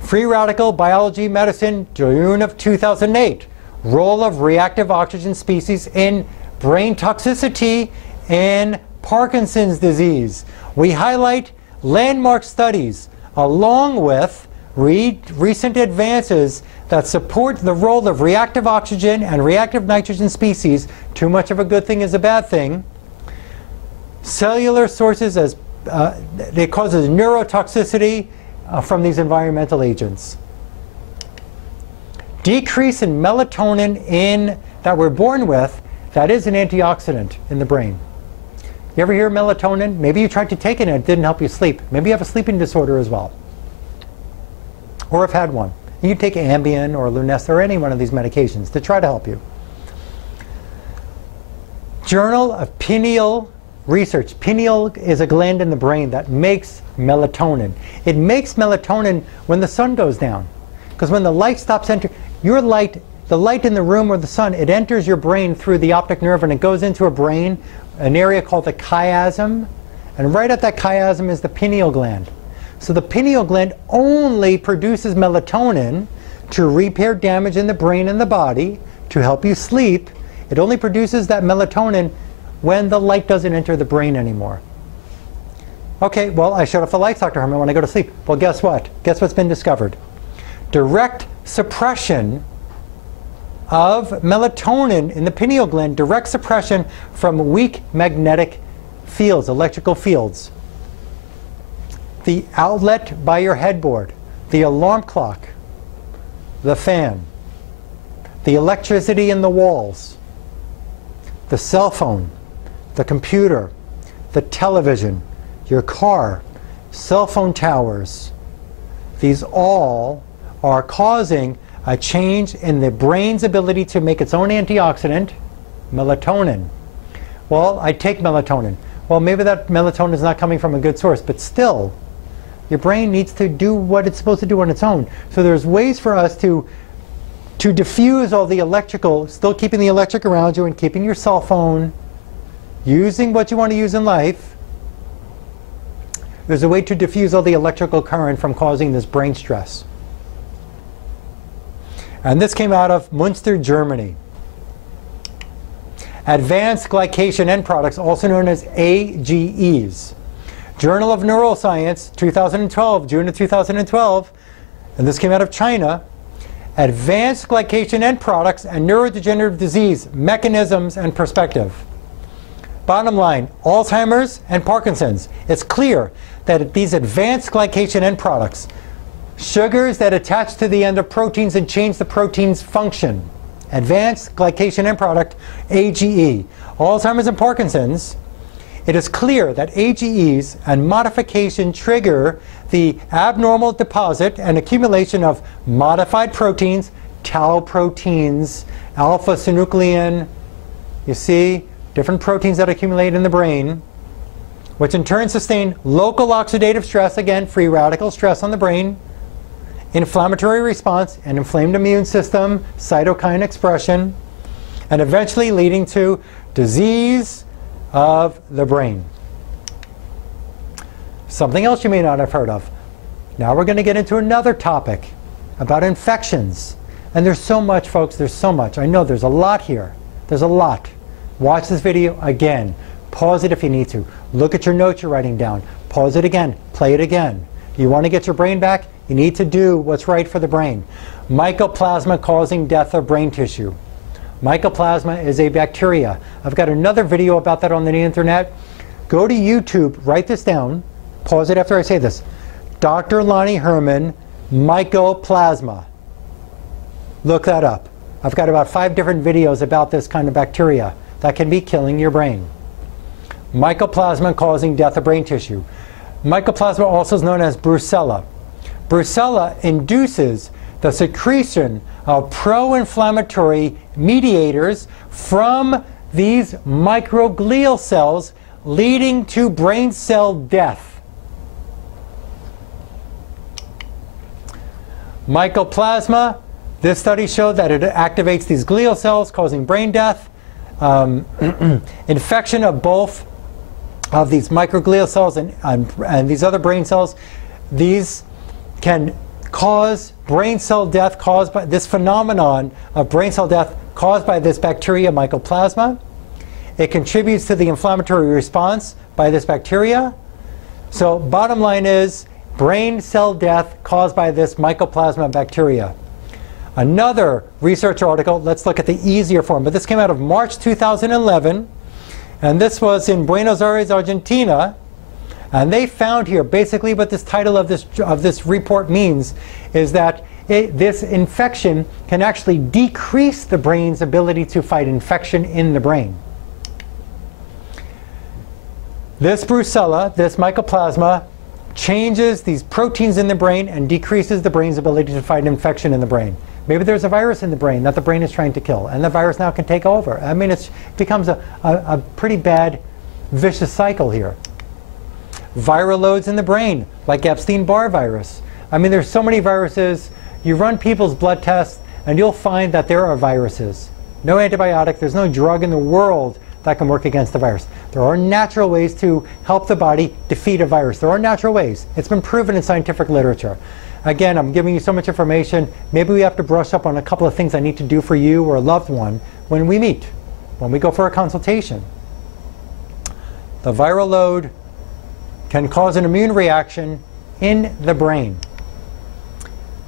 Free Radical Biology Medicine, June of 2008. Role of reactive oxygen species in brain toxicity and Parkinson's disease. We highlight landmark studies along with recent advances that support the role of reactive oxygen and reactive nitrogen species. Too much of a good thing is a bad thing. Cellular sources as it causes neurotoxicity from these environmental agents. Decrease in melatonin that we're born with, that is an antioxidant in the brain. You ever hear melatonin? Maybe you tried to take it and it didn't help you sleep. Maybe you have a sleeping disorder as well. Or have had one. You take Ambien or Lunesta or any one of these medications to try to help you. Journal of Pineal Research. Pineal is a gland in the brain that makes melatonin. It makes melatonin when the sun goes down. Because when the light stops entering, your light, the light in the room or the sun, it enters your brain through the optic nerve and it goes into a brain, an area called the chiasm. And right at that chiasm is the pineal gland. So the pineal gland only produces melatonin to repair damage in the brain and the body, to help you sleep. It only produces that melatonin when the light doesn't enter the brain anymore. Okay, well, I shut off the lights, Dr. Herman, when I go to sleep. Well, guess what? Guess what's been discovered? Direct suppression of melatonin in the pineal gland, direct suppression from weak magnetic fields, electrical fields. The outlet by your headboard, the alarm clock, the fan, the electricity in the walls, the cell phone, the computer, the television, your car, cell phone towers. These all are causing a change in the brain's ability to make its own antioxidant, melatonin. Well, I take melatonin. Well, maybe that melatonin is not coming from a good source, but still, your brain needs to do what it's supposed to do on its own. So there's ways for us to diffuse all the electrical, still keeping the electric around you and keeping your cell phone, using what you want to use in life. There's a way to diffuse all the electrical current from causing this brain stress. And this came out of Münster, Germany. Advanced glycation end products, also known as AGEs. Journal of Neuroscience, 2012, June of 2012. And this came out of China. Advanced glycation end products and neurodegenerative disease, mechanisms and perspective. Bottom line, Alzheimer's and Parkinson's. It's clear that these advanced glycation end products, sugars that attach to the end of proteins and change the protein's function. Advanced glycation end product, AGE. Alzheimer's and Parkinson's, it is clear that AGEs and modification trigger the abnormal deposit and accumulation of modified proteins, tau proteins, alpha-synuclein, you see, different proteins that accumulate in the brain, which in turn sustain local oxidative stress, again, free radical stress on the brain, inflammatory response, an inflamed immune system, cytokine expression, and eventually leading to disease of the brain. Something else you may not have heard of. Now we're going to get into another topic about infections. And there's so much, folks, there's so much. I know there's a lot here. There's a lot. Watch this video again. Pause it if you need to. Look at your notes you're writing down. Pause it again. Play it again. You want to get your brain back? You need to do what's right for the brain. Mycoplasma causing death of brain tissue. Mycoplasma is a bacteria. I've got another video about that on the internet. Go to YouTube, write this down. Pause it after I say this. Dr. Lonnie Herman, mycoplasma. Look that up. I've got about 5 different videos about this kind of bacteria that can be killing your brain. mycoplasma causing death of brain tissue. Mycoplasma also is known as brucella. Brucella induces the secretion of pro-inflammatory mediators from these microglial cells, leading to brain cell death. Mycoplasma, this study showed that it activates these glial cells, causing brain death. Infection of both of these microglial cells and these other brain cells, these can cause brain cell death caused by this phenomenon of brain cell death caused by this bacteria, mycoplasma. It contributes to the inflammatory response by this bacteria. So bottom line is brain cell death caused by this mycoplasma bacteria. Another research article, let's look at the easier form, but this came out of March 2011, and this was in Buenos Aires, Argentina. And they found here, basically what this title of this report means is that this infection can actually decrease the brain's ability to fight infection in the brain. This brucella, this mycoplasma, changes these proteins in the brain and decreases the brain's ability to fight infection in the brain. Maybe there's a virus in the brain that the brain is trying to kill, and the virus now can take over. I mean, it becomes a pretty bad vicious cycle here. Viral loads in the brain, like Epstein-Barr virus. I mean, there's so many viruses. You run people's blood tests, and you'll find that there are viruses. No antibiotic, there's no drug in the world that can work against the virus. There are natural ways to help the body defeat a virus. There are natural ways. It's been proven in scientific literature. Again, I'm giving you so much information. Maybe we have to brush up on a couple of things I need to do for you or a loved one when we meet, when we go for a consultation. The viral load can cause an immune reaction in the brain.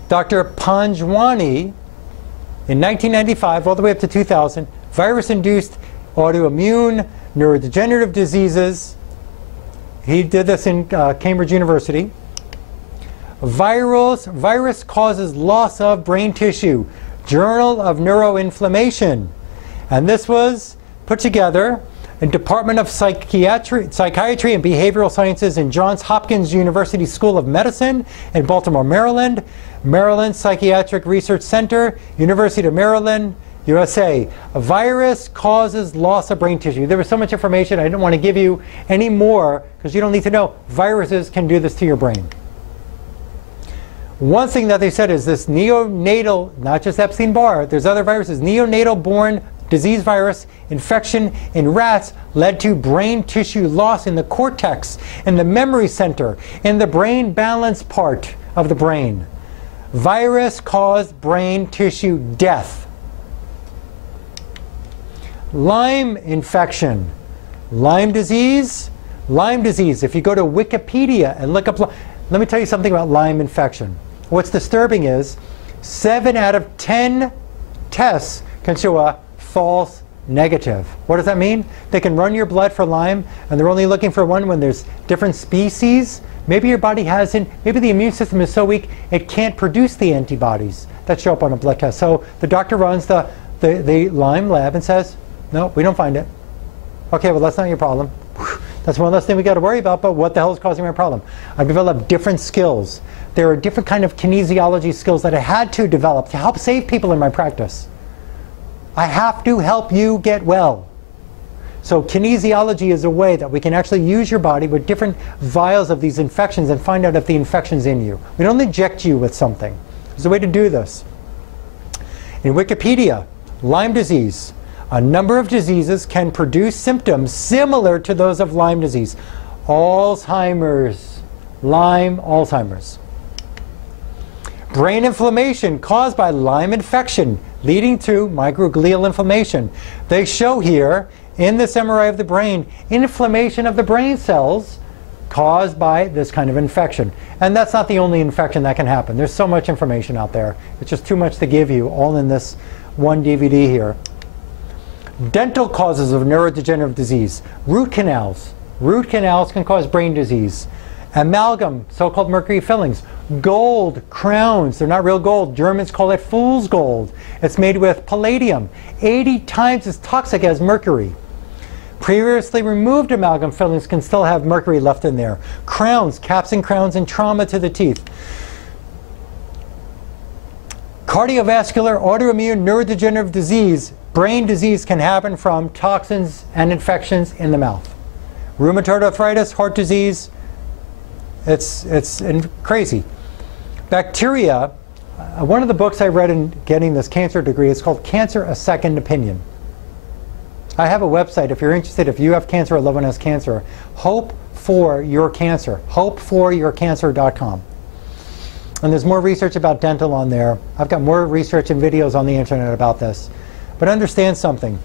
Dr. Panjwani, in 1995, all the way up to 2000, virus-induced autoimmune neurodegenerative diseases. He did this in Cambridge University. Virus causes loss of brain tissue. Journal of Neuroinflammation. And this was put together in Department of Psychiatry and Behavioral Sciences in Johns Hopkins University School of Medicine in Baltimore, Maryland, Maryland Psychiatric Research Center, University of Maryland, USA. A virus causes loss of brain tissue. There was so much information I didn't want to give you any more because you don't need to know. Viruses can do this to your brain. One thing that they said is this neonatal, not just Epstein-Barr, there's other viruses, neonatal-born disease virus infection in rats led to brain tissue loss in the cortex, in the memory center, in the brain balance part of the brain. Virus caused brain tissue death. Lyme infection. Lyme disease. Lyme disease. If you go to Wikipedia and look up, let me tell you something about Lyme infection. What's disturbing is 7 out of 10 tests can show a false negative. What does that mean? They can run your blood for Lyme, and they're only looking for one when there's different species. Maybe your body hasn't, maybe the immune system is so weak it can't produce the antibodies that show up on a blood test. So the doctor runs the Lyme lab and says, no, we don't find it. Okay, well, that's not your problem. That's one less thing we got to worry about, but what the hell is causing my problem? I've developed different skills. There are different kind of kinesiology skills that I had to develop to help save people in my practice. I have to help you get well. So kinesiology is a way that we can actually use your body with different vials of these infections and find out if the infection's in you. We don't inject you with something. There's a way to do this. In Wikipedia, Lyme disease. A number of diseases can produce symptoms similar to those of Lyme disease. Alzheimer's. Lyme, Alzheimer's. Brain inflammation caused by Lyme infection, leading to microglial inflammation. They show here, in this MRI of the brain, inflammation of the brain cells caused by this kind of infection. And that's not the only infection that can happen. There's so much information out there. It's just too much to give you, all in this one DVD here. Dental causes of neurodegenerative disease. Root canals. Root canals can cause brain disease. Amalgam, so-called mercury fillings. Gold, crowns, they're not real gold. Germans call it fool's gold. It's made with palladium, 80 times as toxic as mercury. Previously removed amalgam fillings can still have mercury left in there. Crowns, caps and crowns, and trauma to the teeth. Cardiovascular, autoimmune, neurodegenerative disease, brain disease can happen from toxins and infections in the mouth. Rheumatoid arthritis, heart disease, it's crazy. Bacteria, one of the books I read in getting this cancer degree is called Cancer, A Second Opinion. I have a website if you're interested, if you have cancer or loved one has cancer, Hope for Your Cancer, hopeforyourcancer.com. And there's more research about dental on there. I've got more research and videos on the internet about this. But understand something.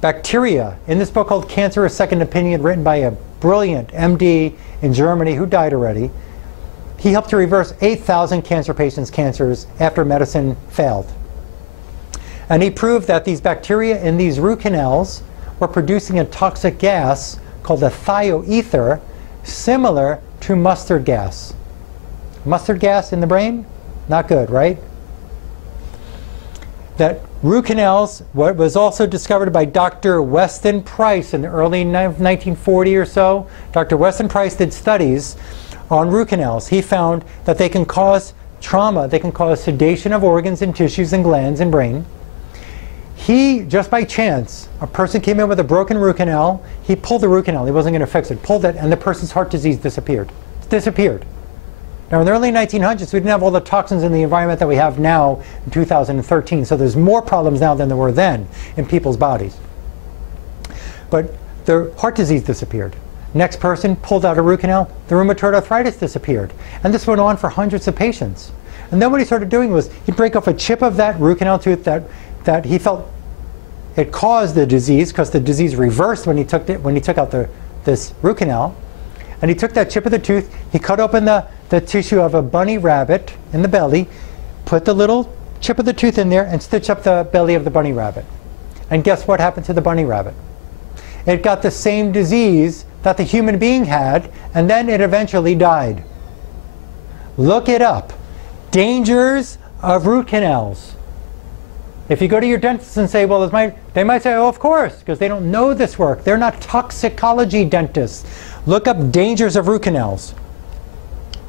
Bacteria, in this book called Cancer, A Second Opinion, written by a brilliant MD in Germany who died already, he helped to reverse 8,000 cancer patients' cancers after medicine failed. And he proved that these bacteria in these root canals were producing a toxic gas called a thioether, similar to mustard gas. Mustard gas in the brain? Not good, right? That root canals, what was also discovered by Dr. Weston Price in the early 1940 or so. Dr. Weston Price did studies on root canals. He found that they can cause trauma, they can cause sedation of organs and tissues and glands and brain. He, just by chance, a person came in with a broken root canal, he pulled the root canal, he wasn't going to fix it, pulled it, and the person's heart disease disappeared. It disappeared. Now, in the early 1900s, we didn't have all the toxins in the environment that we have now in 2013, so there's more problems now than there were then in people's bodies. But their heart disease disappeared. Next person pulled out a root canal, the rheumatoid arthritis disappeared. And this went on for hundreds of patients. And then what he started doing was he'd break off a chip of that root canal tooth that he felt it caused the disease, because the disease reversed when he took out this root canal. And he took that chip of the tooth, he cut open the tissue of a bunny rabbit in the belly, put the little chip of the tooth in there, and stitched up the belly of the bunny rabbit. And guess what happened to the bunny rabbit? It got the same disease that the human being had, and then it eventually died. Look it up. Dangers of root canals. If you go to your dentist and say, well, they might say, oh, of course, because they don't know this work. They're not toxicology dentists. Look up dangers of root canals.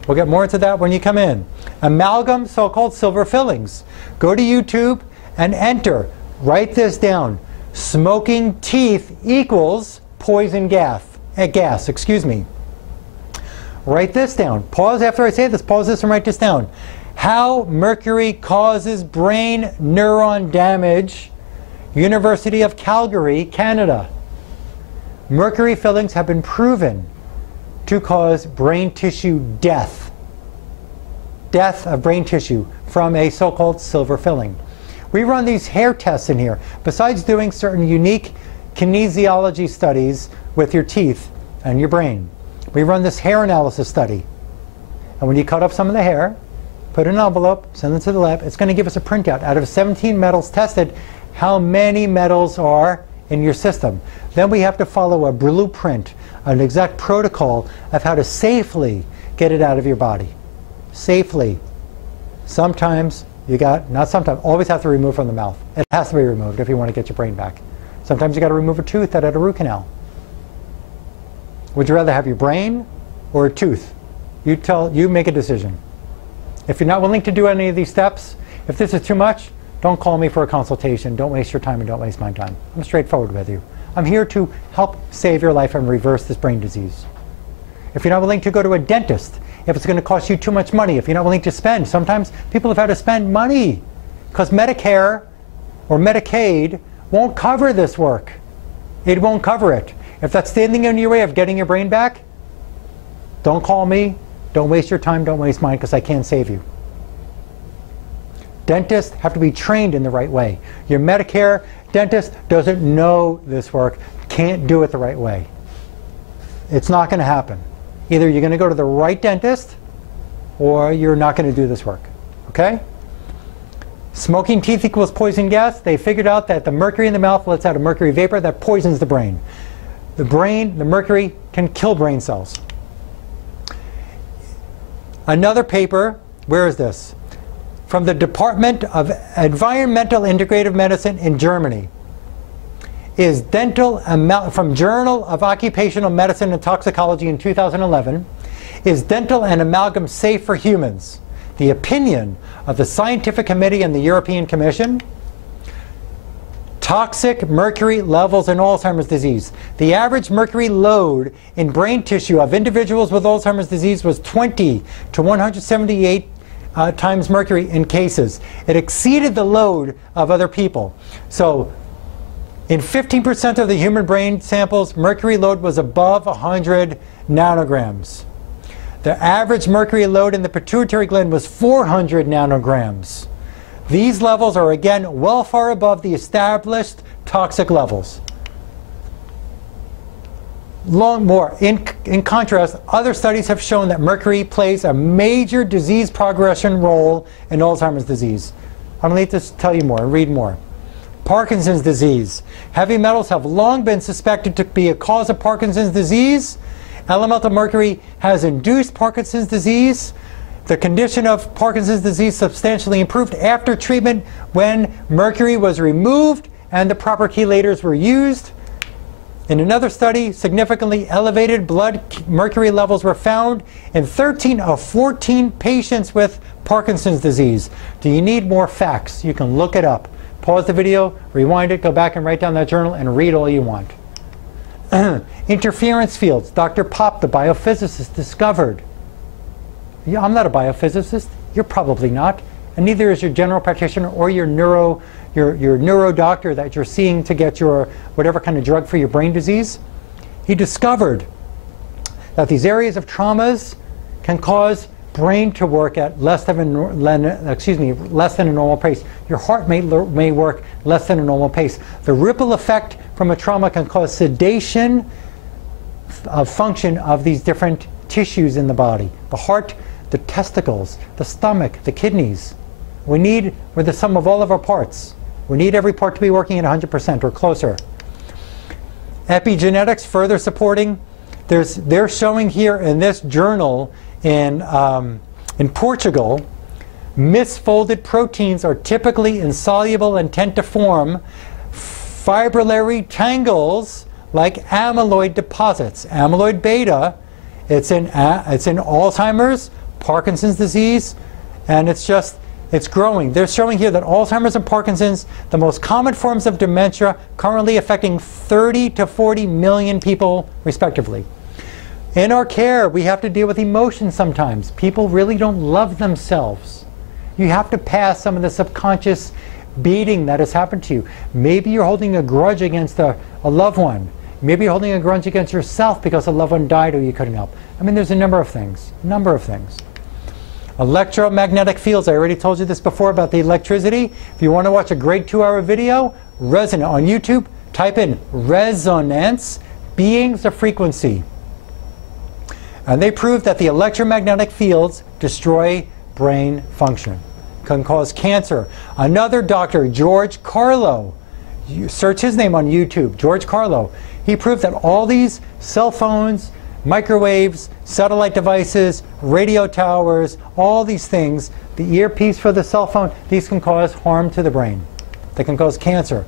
We'll get more into that when you come in. Amalgam, so-called silver fillings. Go to YouTube and enter. Write this down. Smoking teeth equals poison gas. Write this down. Pause after I say this. Pause this and write this down. How mercury causes brain neuron damage. University of Calgary, Canada. Mercury fillings have been proven to cause brain tissue death. Death of brain tissue from a so-called silver filling. We run these hair tests in here. Besides doing certain unique kinesiology studies with your teeth and your brain, we run this hair analysis study. And when you cut up some of the hair, put it in an envelope, send it to the lab, it's going to give us a printout. Out of 17 metals tested, how many metals are in your system. Then we have to follow a blueprint, an exact protocol of how to safely get it out of your body. Safely. Sometimes always have to remove from the mouth. It has to be removed if you want to get your brain back. Sometimes you got to remove a tooth that had a root canal. Would you rather have your brain or a tooth? You make a decision. If you're not willing to do any of these steps, if this is too much, don't call me for a consultation. Don't waste your time and don't waste my time. I'm straightforward with you. I'm here to help save your life and reverse this brain disease. If you're not willing to go to a dentist, if it's going to cost you too much money, if you're not willing to spend, sometimes people have had to spend money because Medicare or Medicaid won't cover this work. It won't cover it. If that's standing in your way of getting your brain back, don't call me. Don't waste your time. Don't waste mine, because I can't save you. Dentists have to be trained in the right way. Your Medicare dentist doesn't know this work, can't do it the right way. It's not going to happen. Either you're going to go to the right dentist or you're not going to do this work. Okay? Smoking teeth equals poison gas. They figured out that the mercury in the mouth lets out a mercury vapor that poisons the brain. The mercury can kill brain cells. Another paper, where is this? From the Department of Environmental Integrative Medicine in Germany. is dental from Journal of Occupational Medicine and Toxicology in 2011, is dental and amalgam safe for humans? The opinion of the Scientific Committee and the European Commission. Toxic mercury levels in Alzheimer's disease. The average mercury load in brain tissue of individuals with Alzheimer's disease was 20 to 178 times mercury in cases. It exceeded the load of other people. So in 15% of the human brain samples, mercury load was above 100 nanograms. The average mercury load in the pituitary gland was 400 nanograms. These levels are, again, well far above the established toxic levels. In contrast, other studies have shown that mercury plays a major disease progression role in Alzheimer's disease. I don't need to tell you more, read more. Parkinson's disease. Heavy metals have long been suspected to be a cause of Parkinson's disease. Elemental mercury has induced Parkinson's disease. The condition of Parkinson's disease substantially improved after treatment when mercury was removed and the proper chelators were used. In another study, significantly elevated blood mercury levels were found in 13 of 14 patients with Parkinson's disease. Do you need more facts? You can look it up. Pause the video, rewind it, go back and write down that journal and read all you want. Interference fields. Dr. Pop, the biophysicist, discovered. Yeah, I'm not a biophysicist. You're probably not. And neither is your general practitioner or your neuro doctor that you're seeing to get your whatever kind of drug for your brain disease. He discovered that these areas of traumas can cause brain to work at less than a normal pace. Your heart may work less than a normal pace. The ripple effect from a trauma can cause sedation of function of these different tissues in the body. The heart, the testicles, the stomach, the kidneys. We're the sum of all of our parts. We need every part to be working at 100% or closer. Epigenetics further supporting. They're showing here in this journal in Portugal, misfolded proteins are typically insoluble and tend to form fibrillary tangles like amyloid deposits. Amyloid beta, it's in Alzheimer's, Parkinson's disease, and it's growing. They're showing here that Alzheimer's and Parkinson's, the most common forms of dementia, currently affecting 30 to 40 million people, respectively. In our care, we have to deal with emotions sometimes. People really don't love themselves. You have to pass some of the subconscious beating that has happened to you. Maybe you're holding a grudge against a loved one. Maybe you're holding a grudge against yourself because a loved one died or you couldn't help. I mean, there's a number of things. Electromagnetic fields. I already told you this before about the electricity. If you want to watch a great 2-hour video, resonance on YouTube, type in resonance, beings of frequency. And they proved that the electromagnetic fields destroy brain function, can cause cancer. Another doctor, George Carlo, you search his name on YouTube, George Carlo, he proved that all these cell phones, microwaves, satellite devices, radio towers, all these things, the earpiece for the cell phone, these can cause harm to the brain. They can cause cancer.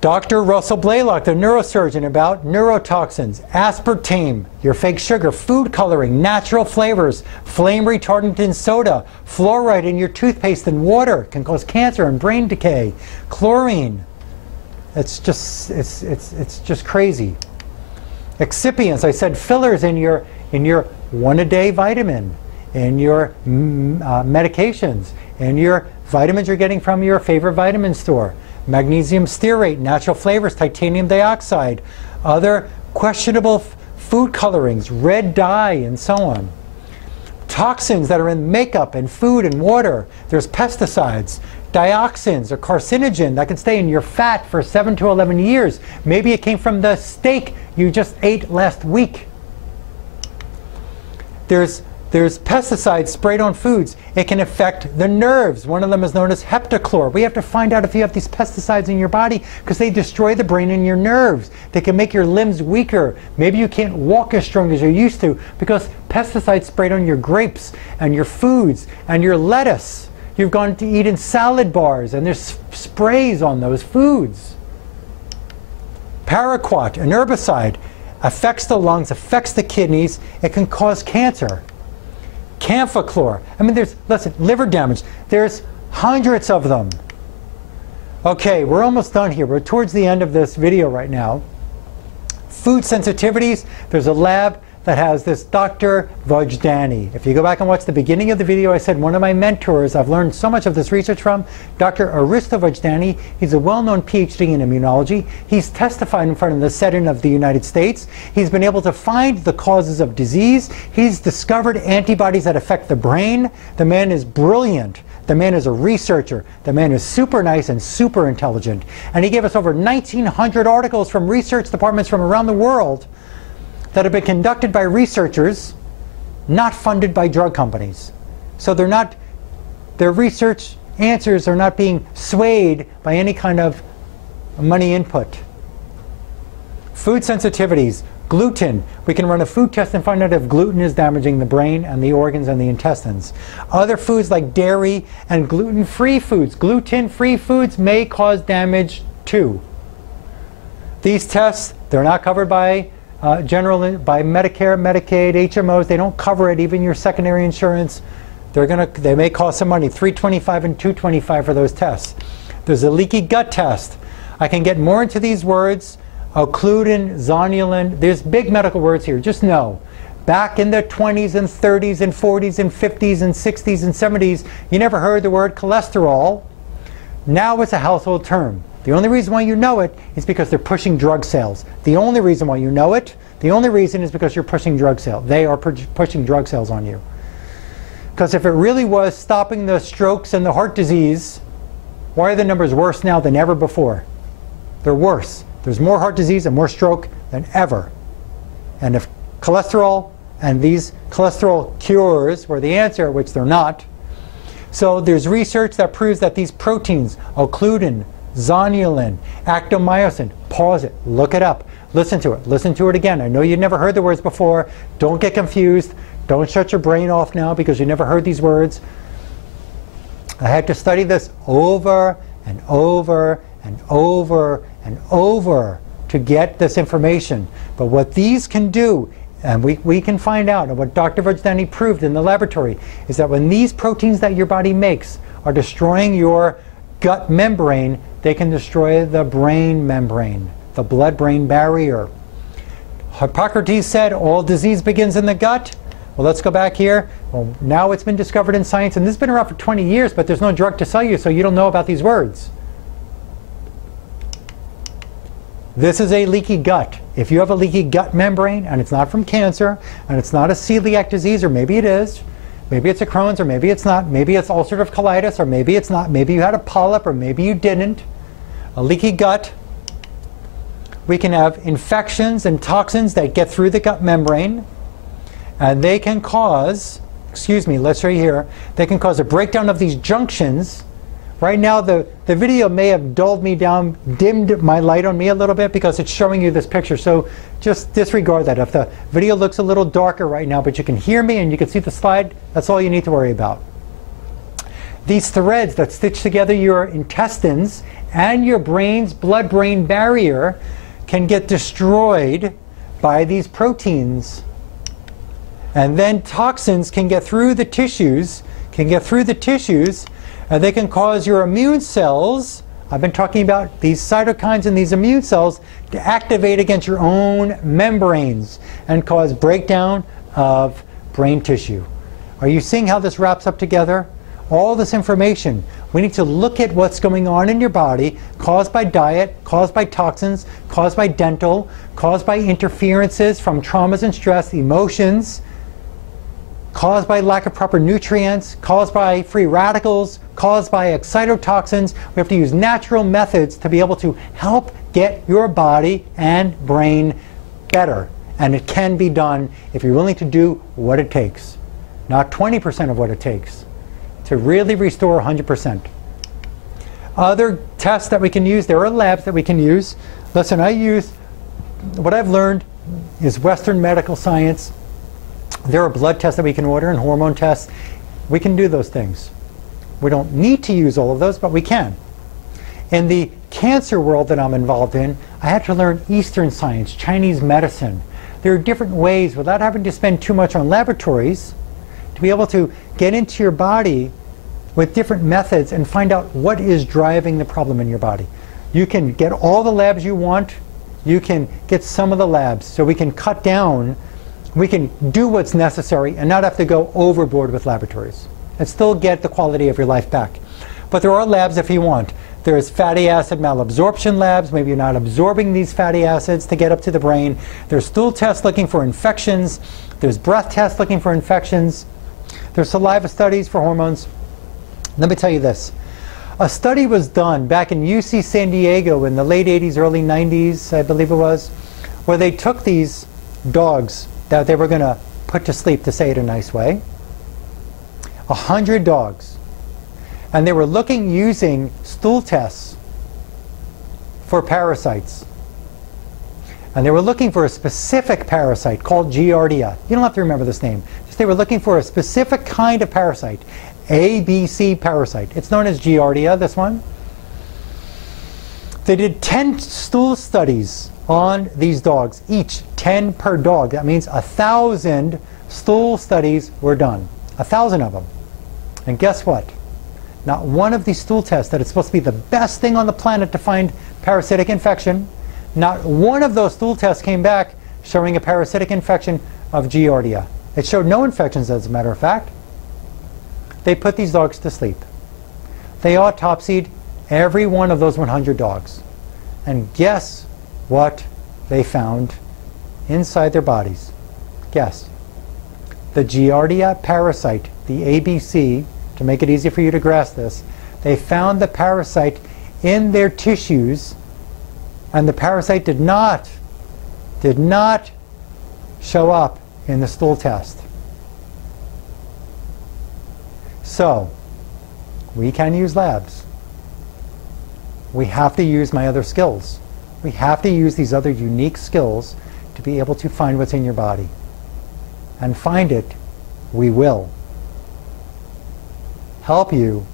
Dr. Russell Blaylock, the neurosurgeon, about neurotoxins, aspartame, your fake sugar, food coloring, natural flavors, flame retardant in soda, fluoride in your toothpaste and water can cause cancer and brain decay, chlorine. It's just crazy. Excipients, I said fillers in your one-a-day vitamin, in your medications, in your vitamins you're getting from your favorite vitamin store. Magnesium stearate, natural flavors, titanium dioxide, other questionable food colorings, red dye, and so on. Toxins that are in makeup and food and water. There's pesticides. Dioxins, a carcinogen that can stay in your fat for 7 to 11 years. Maybe it came from the steak you just ate last week. There's pesticides sprayed on foods. It can affect the nerves. One of them is known as heptachlor. We have to find out if you have these pesticides in your body because they destroy the brain and your nerves. They can make your limbs weaker. Maybe you can't walk as strong as you used to because pesticides sprayed on your grapes and your foods and your lettuce. You've gone to eat in salad bars and there's sprays on those foods. Paraquat, an herbicide, affects the lungs, affects the kidneys. It can cause cancer. Camphichlor. I mean, listen, liver damage. There's hundreds of them. Okay, we're almost done here. We're towards the end of this video right now. Food sensitivities. There's a lab that has this Dr. Vojdani. If you go back and watch the beginning of the video, I said one of my mentors, I've learned so much of this research from, Dr. Vojdani. He's a well-known PhD in immunology. He's testified in front of the Senate of the United States. He's been able to find the causes of disease. He's discovered antibodies that affect the brain. The man is brilliant. The man is a researcher. The man is super nice and super intelligent. And he gave us over 1,900 articles from research departments from around the world that have been conducted by researchers, not funded by drug companies. So their research answers are not being swayed by any kind of money input. Food sensitivities. Gluten. We can run a food test and find out if gluten is damaging the brain and the organs and the intestines. Other foods like dairy and gluten-free foods. Gluten-free foods may cause damage too. These tests, they're not covered by by Medicare, Medicaid, HMOs. They don't cover it, even your secondary insurance. They may cost some money, $325 and $225 for those tests. There's a leaky gut test. I can get more into these words. Occludin, zonulin. There's big medical words here. Just know, back in the 20s and 30s and 40s and 50s and 60s and 70s, you never heard the word cholesterol. Now it's a household term. The only reason why you know it is because they're pushing drug sales. The only reason why you know it, the only reason is because you're pushing drug sales. They are pushing drug sales on you. Because if it really was stopping the strokes and the heart disease, why are the numbers worse now than ever before? They're worse. There's more heart disease and more stroke than ever. And if cholesterol and these cholesterol cures were the answer, which they're not, so there's research that proves that these proteins, occludin, zonulin, actomyosin, pause it, look it up, listen to it again. I know you never heard the words before. Don't get confused. Don't shut your brain off now because you never heard these words. I had to study this over and over and over and over to get this information. But what these can do, and we can find out, and what Dr. Vojdani proved in the laboratory, is that when these proteins that your body makes are destroying your gut membrane, they can destroy the brain membrane, the blood-brain barrier. Hippocrates said all disease begins in the gut. Well, let's go back here. Well, now it's been discovered in science, and this has been around for 20 years, but there's no drug to sell you, so you don't know about these words. This is a leaky gut. If you have a leaky gut membrane, and it's not from cancer, and it's not a celiac disease, or maybe it is, maybe it's a Crohn's, or maybe it's not, maybe it's ulcerative colitis, or maybe it's not, maybe you had a polyp, or maybe you didn't. A leaky gut, we can have infections and toxins that get through the gut membrane, and they can cause, let's show you here, they can cause a breakdown of these junctions. Right now the video may have dulled me down, dimmed my light on me a little bit because it's showing you this picture, so just disregard that. If the video looks a little darker right now, but you can hear me and you can see the slide, that's all you need to worry about. These threads that stitch together your intestines and your brain's blood-brain barrier can get destroyed by these proteins. And then toxins can get through the tissues, and they can cause your immune cells, I've been talking about these cytokines and these immune cells, to activate against your own membranes and cause breakdown of brain tissue. Are you seeing how this wraps up together? All this information, we need to look at what's going on in your body, caused by diet, caused by toxins, caused by dental, caused by interferences from traumas and stress, emotions, caused by lack of proper nutrients, caused by free radicals, caused by excitotoxins. We have to use natural methods to be able to help get your body and brain better. And it can be done if you're willing to do what it takes. Not 20% of what it takes to really restore 100%. Other tests that we can use, there are labs that we can use. Listen, what I've learned is Western medical science. There are blood tests that we can order and hormone tests. We can do those things. We don't need to use all of those, but we can. In the cancer world that I'm involved in, I had to learn Eastern science, Chinese medicine. There are different ways, without having to spend too much on laboratories, to be able to get into your body with different methods and find out what is driving the problem in your body. You can get all the labs you want. You can get some of the labs, so we can cut down. We can do what's necessary and not have to go overboard with laboratories and still get the quality of your life back. But there are labs if you want. There's fatty acid malabsorption labs. Maybe you're not absorbing these fatty acids to get up to the brain. There's stool tests looking for infections. There's breath tests looking for infections. There's saliva studies for hormones. Let me tell you this. A study was done back in UC San Diego in the late 80s, early 90s, I believe it was, where they took these dogs that they were going to put to sleep, to say it a nice way, 100 dogs. And they were looking using stool tests for parasites. And they were looking for a specific parasite called Giardia. You don't have to remember this name. Just they were looking for a specific kind of parasite, ABC parasite. It's known as Giardia, this one. They did 10 stool studies on these dogs, each 10 per dog. That means 1,000 stool studies were done, 1,000 of them. And guess what? Not one of these stool tests that is supposed to be the best thing on the planet to find parasitic infection, not one of those stool tests came back showing a parasitic infection of Giardia. It showed no infections, as a matter of fact. They put these dogs to sleep. They autopsied every one of those 100 dogs. And guess what they found inside their bodies? Guess. The Giardia parasite, the ABC, to make it easy for you to grasp this, they found the parasite in their tissues, and the parasite did not show up in the stool test. So, we can use labs. We have to use my other skills. We have to use these other unique skills to be able to find what's in your body. And find it, we will. Help you,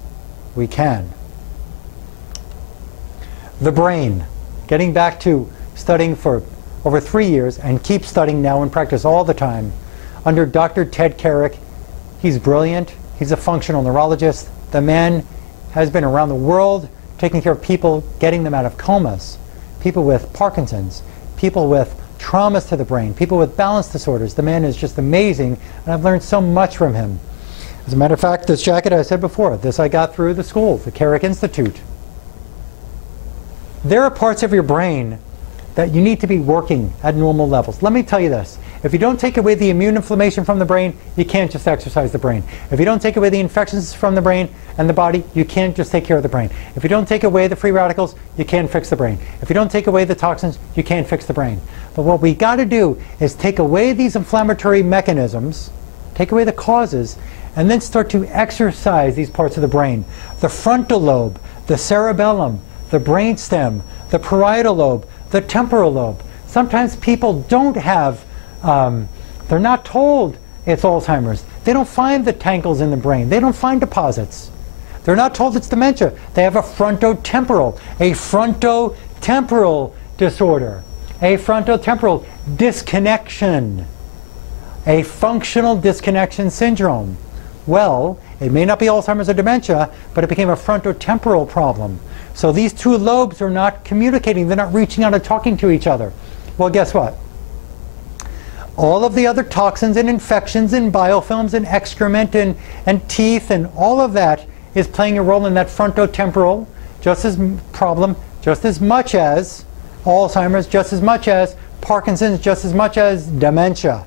we can. The brain. Getting back to studying for over 3 years and keep studying now and practice all the time under Dr. Ted Carrick. He's brilliant. He's a functional neurologist. The man has been around the world taking care of people, getting them out of comas, people with Parkinson's, people with traumas to the brain, people with balance disorders. The man is just amazing, and I've learned so much from him. As a matter of fact, this jacket I said before, this I got through the school, the Carrick Institute. There are parts of your brain that you need to be working at normal levels. Let me tell you this. If you don't take away the immune inflammation from the brain, you can't just exercise the brain. If you don't take away the infections from the brain and the body, you can't just take care of the brain. If you don't take away the free radicals, you can't fix the brain. If you don't take away the toxins, you can't fix the brain. But what we got to do is take away these inflammatory mechanisms, take away the causes, and then start to exercise these parts of the brain. The frontal lobe, the cerebellum, the brainstem, the parietal lobe, the temporal lobe. Sometimes people don't have, they're not told it's Alzheimer's. They don't find the tangles in the brain. They don't find deposits. They're not told it's dementia. They have a frontotemporal disorder, a frontotemporal disconnection, a functional disconnection syndrome. Well, it may not be Alzheimer's or dementia, but it became a frontotemporal problem. So these two lobes are not communicating. They're not reaching out and talking to each other. Well, guess what? All of the other toxins and infections and biofilms and excrement and teeth and all of that is playing a role in that frontotemporal problem just as much as Alzheimer's, just as much as Parkinson's, just as much as dementia.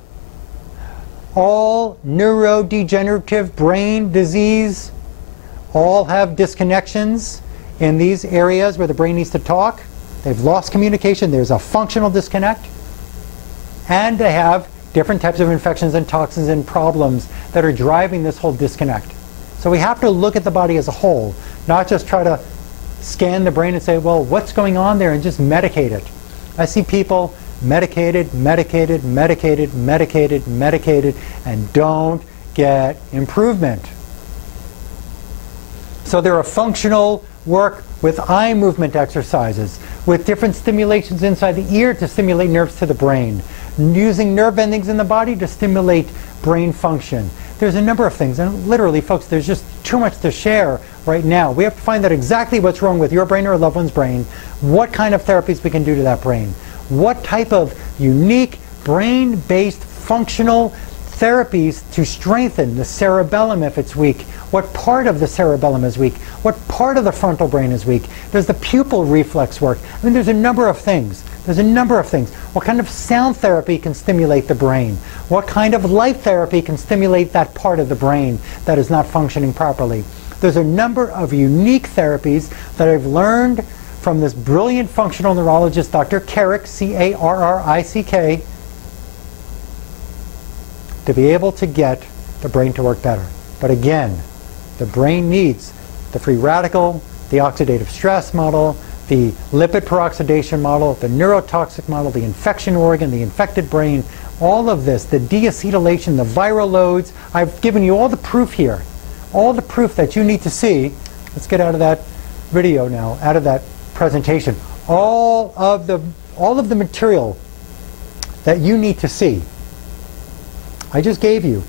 All neurodegenerative brain disease all have disconnections in these areas where the brain needs to talk. They've lost communication. There's a functional disconnect. And they have different types of infections and toxins and problems that are driving this whole disconnect. So we have to look at the body as a whole, not just try to scan the brain and say, well, what's going on there, and just medicate it. I see people medicated, medicated, medicated, medicated, medicated, and don't get improvement. So there are functional work with eye movement exercises, with different stimulations inside the ear to stimulate nerves to the brain, using nerve endings in the body to stimulate brain function. There's a number of things, and literally, folks, there's just too much to share right now. We have to find out exactly what's wrong with your brain or a loved one's brain, what kind of therapies we can do to that brain, what type of unique brain-based functional therapies to strengthen the cerebellum if it's weak, what part of the cerebellum is weak, what part of the frontal brain is weak. Does the pupil reflex work? I mean, there's a number of things. There's a number of things. What kind of sound therapy can stimulate the brain? What kind of light therapy can stimulate that part of the brain that is not functioning properly? There's a number of unique therapies that I've learned from this brilliant functional neurologist, Dr. Carrick, C-A-R-R-I-C-K, to be able to get the brain to work better. But again, the brain needs the free radical, the oxidative stress model, the lipid peroxidation model, the neurotoxic model, the infection organ, the infected brain, all of this, the deacetylation, the viral loads. I've given you all the proof here, all the proof that you need to see. Let's get out of that video now, out of that presentation. All of the material that you need to see. I just gave you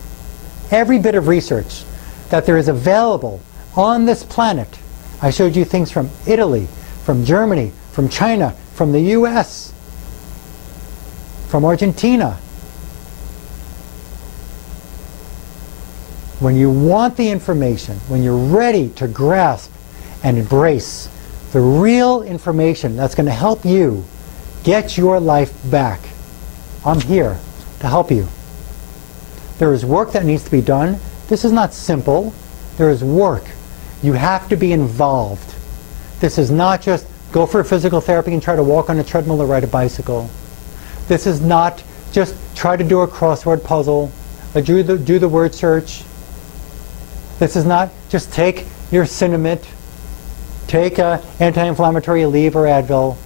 every bit of research that there is available on this planet. I showed you things from Italy, from Germany, from China, from the US, from Argentina. When you want the information, when you're ready to grasp and embrace the real information that's going to help you get your life back, I'm here to help you. There is work that needs to be done. This is not simple. There is work. You have to be involved. This is not just go for physical therapy and try to walk on a treadmill or ride a bicycle. This is not just try to do a crossword puzzle or do the word search. This is not just take your Cinnamate, take an anti-inflammatory Aleve or Advil,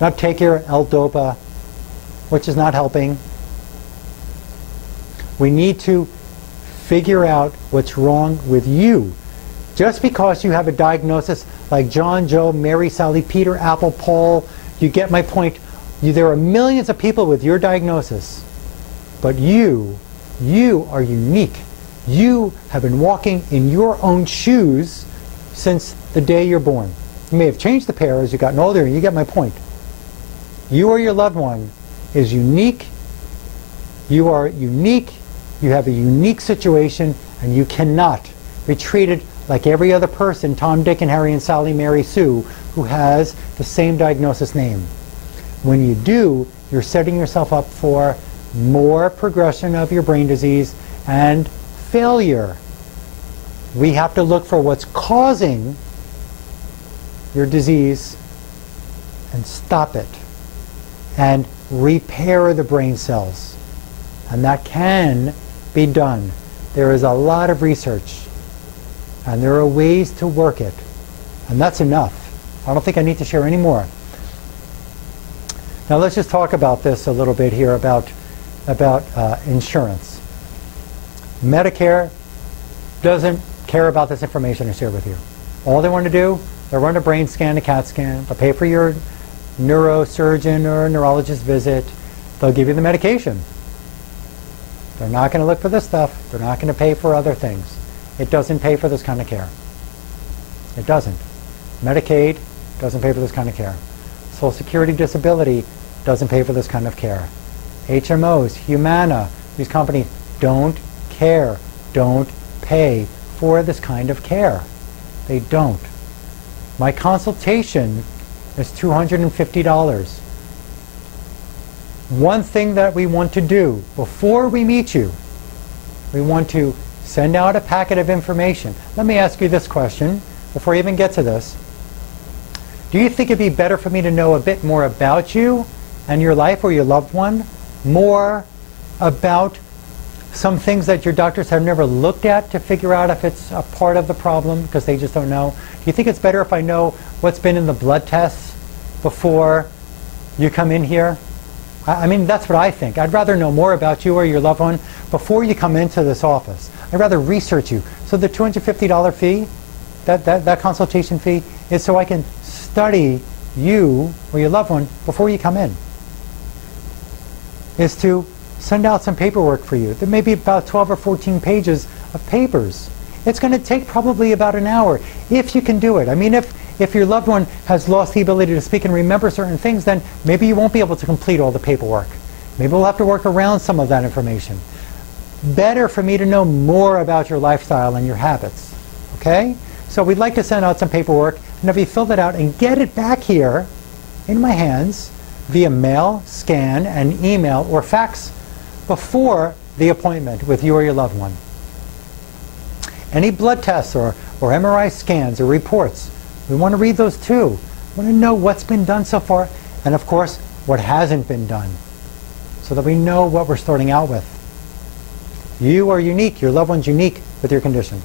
not take your L-Dopa, which is not helping. We need to figure out what's wrong with you. Just because you have a diagnosis like John, Joe, Mary, Sally, Peter, Apple, Paul, you get my point. There are millions of people with your diagnosis, but you are unique. You have been walking in your own shoes since the day you're born. You may have changed the pair as you've gotten older, and you get my point. You or your loved one is unique. You are unique. You have a unique situation, and you cannot be treated like every other person, Tom, Dick, and Harry, and Sally, Mary, Sue, who has the same diagnosis name. When you do, you're setting yourself up for more progression of your brain disease and failure. We have to look for what's causing your disease and stop it and repair the brain cells. And that can be done. There is a lot of research, and there are ways to work it, and that's enough. I don't think I need to share any more. Now let's just talk about this a little bit here about insurance. Medicare doesn't care about this information I share with you. All they want to do, they'll run a brain scan, a CAT scan, they'll pay for your neurosurgeon or neurologist visit, they'll give you the medication. They're not going to look for this stuff. They're not going to pay for other things. It doesn't pay for this kind of care. It doesn't. Medicaid doesn't pay for this kind of care. Social Security Disability doesn't pay for this kind of care. HMOs, Humana, these companies don't care, don't pay for this kind of care. They don't. My consultation is $250. One thing that we want to do before we meet you, we want to send out a packet of information. Let me ask you this question before I even get to this. Do you think it'd be better for me to know a bit more about you and your life or your loved one? More about some things that your doctors have never looked at to figure out if it's a part of the problem because they just don't know? Do you think it's better if I know what's been in the blood tests before you come in here? I mean, that's what I think. I'd rather know more about you or your loved one before you come into this office. I'd rather research you. So the $250 fee, that consultation fee is so I can study you or your loved one before you come in. Is to send out some paperwork for you. There may be about 12 or 14 pages of papers. It's going to take probably about an hour if you can do it. I mean, if your loved one has lost the ability to speak and remember certain things, then maybe you won't be able to complete all the paperwork. Maybe we'll have to work around some of that information. Better for me to know more about your lifestyle and your habits. Okay? So we'd like to send out some paperwork, and if you fill that out and get it back here in my hands via mail, scan, and email or fax before the appointment with you or your loved one. Any blood tests or MRI scans or reports, we want to read those too. We want to know what's been done so far, and of course, what hasn't been done, so that we know what we're starting out with. You are unique. Your loved one's unique with your condition.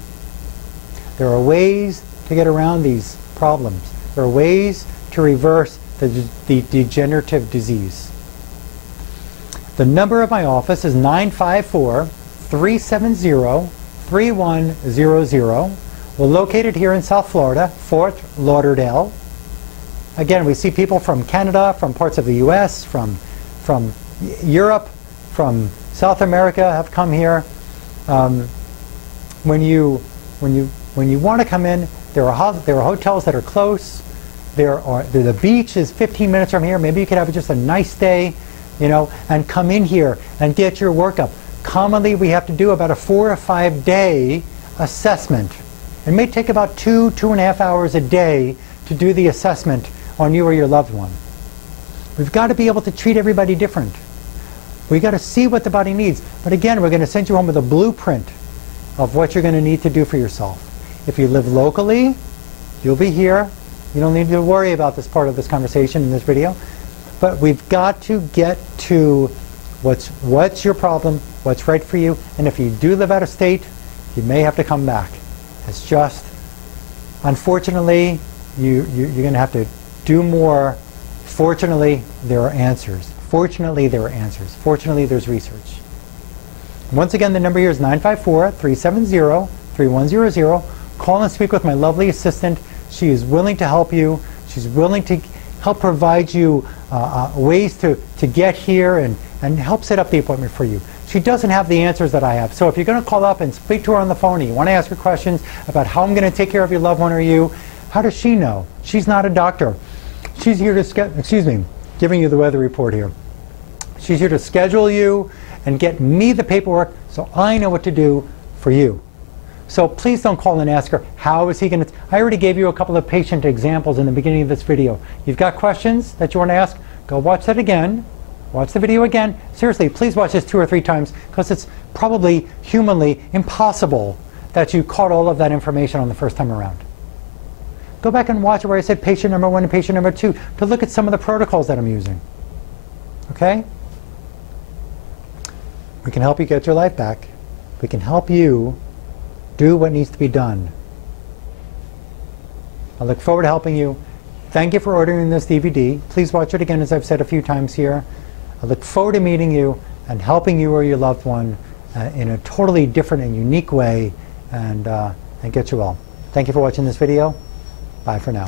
There are ways to get around these problems. There are ways to reverse the degenerative disease. The number of my office is 954-370-3100. We're located here in South Florida, Fort Lauderdale. Again, we see people from Canada, from parts of the US, from Europe, from South America have come here. When you want to come in, there are hotels that are close. The beach is 15 minutes from here. Maybe you could have just a nice day, you know, and come in here and get your workup. Commonly, we have to do about a 4 or 5 day assessment. It may take about 2.5 hours a day to do the assessment on you or your loved one. We've got to be able to treat everybody different. We've got to see what the body needs. But again, we're going to send you home with a blueprint of what you're going to need to do for yourself. If you live locally, you'll be here. You don't need to worry about this part of this conversation in this video. But we've got to get to what's your problem, what's right for you. And if you do live out of state, you may have to come back. It's just, unfortunately, you're going to have to do more. Fortunately, there are answers. Fortunately, there are answers. Fortunately, there's research. Once again, the number here is 954-370-3100. Call and speak with my lovely assistant. She is willing to help you. She's willing to help provide you ways to get here and help set up the appointment for you. She doesn't have the answers that I have. So if you're going to call up and speak to her on the phone and you want to ask her questions about how I'm going to take care of your loved one or you, how does she know? She's not a doctor. She's here to, giving you the weather report here. She's here to schedule you and get me the paperwork so I know what to do for you. So please don't call and ask her, how is he going to... I already gave you a couple of patient examples in the beginning of this video. You've got questions that you want to ask? Go watch that again. Watch the video again. Seriously, please watch this 2 or 3 times because it's probably humanly impossible that you caught all of that information on the first time around. Go back and watch where I said patient number 1 and patient number 2 to look at some of the protocols that I'm using. Okay? We can help you get your life back. We can help you do what needs to be done. I look forward to helping you. Thank you for ordering this DVD. Please watch it again, as I've said a few times here. I look forward to meeting you and helping you or your loved one in a totally different and unique way and get you well. Thank you for watching this video. Bye for now.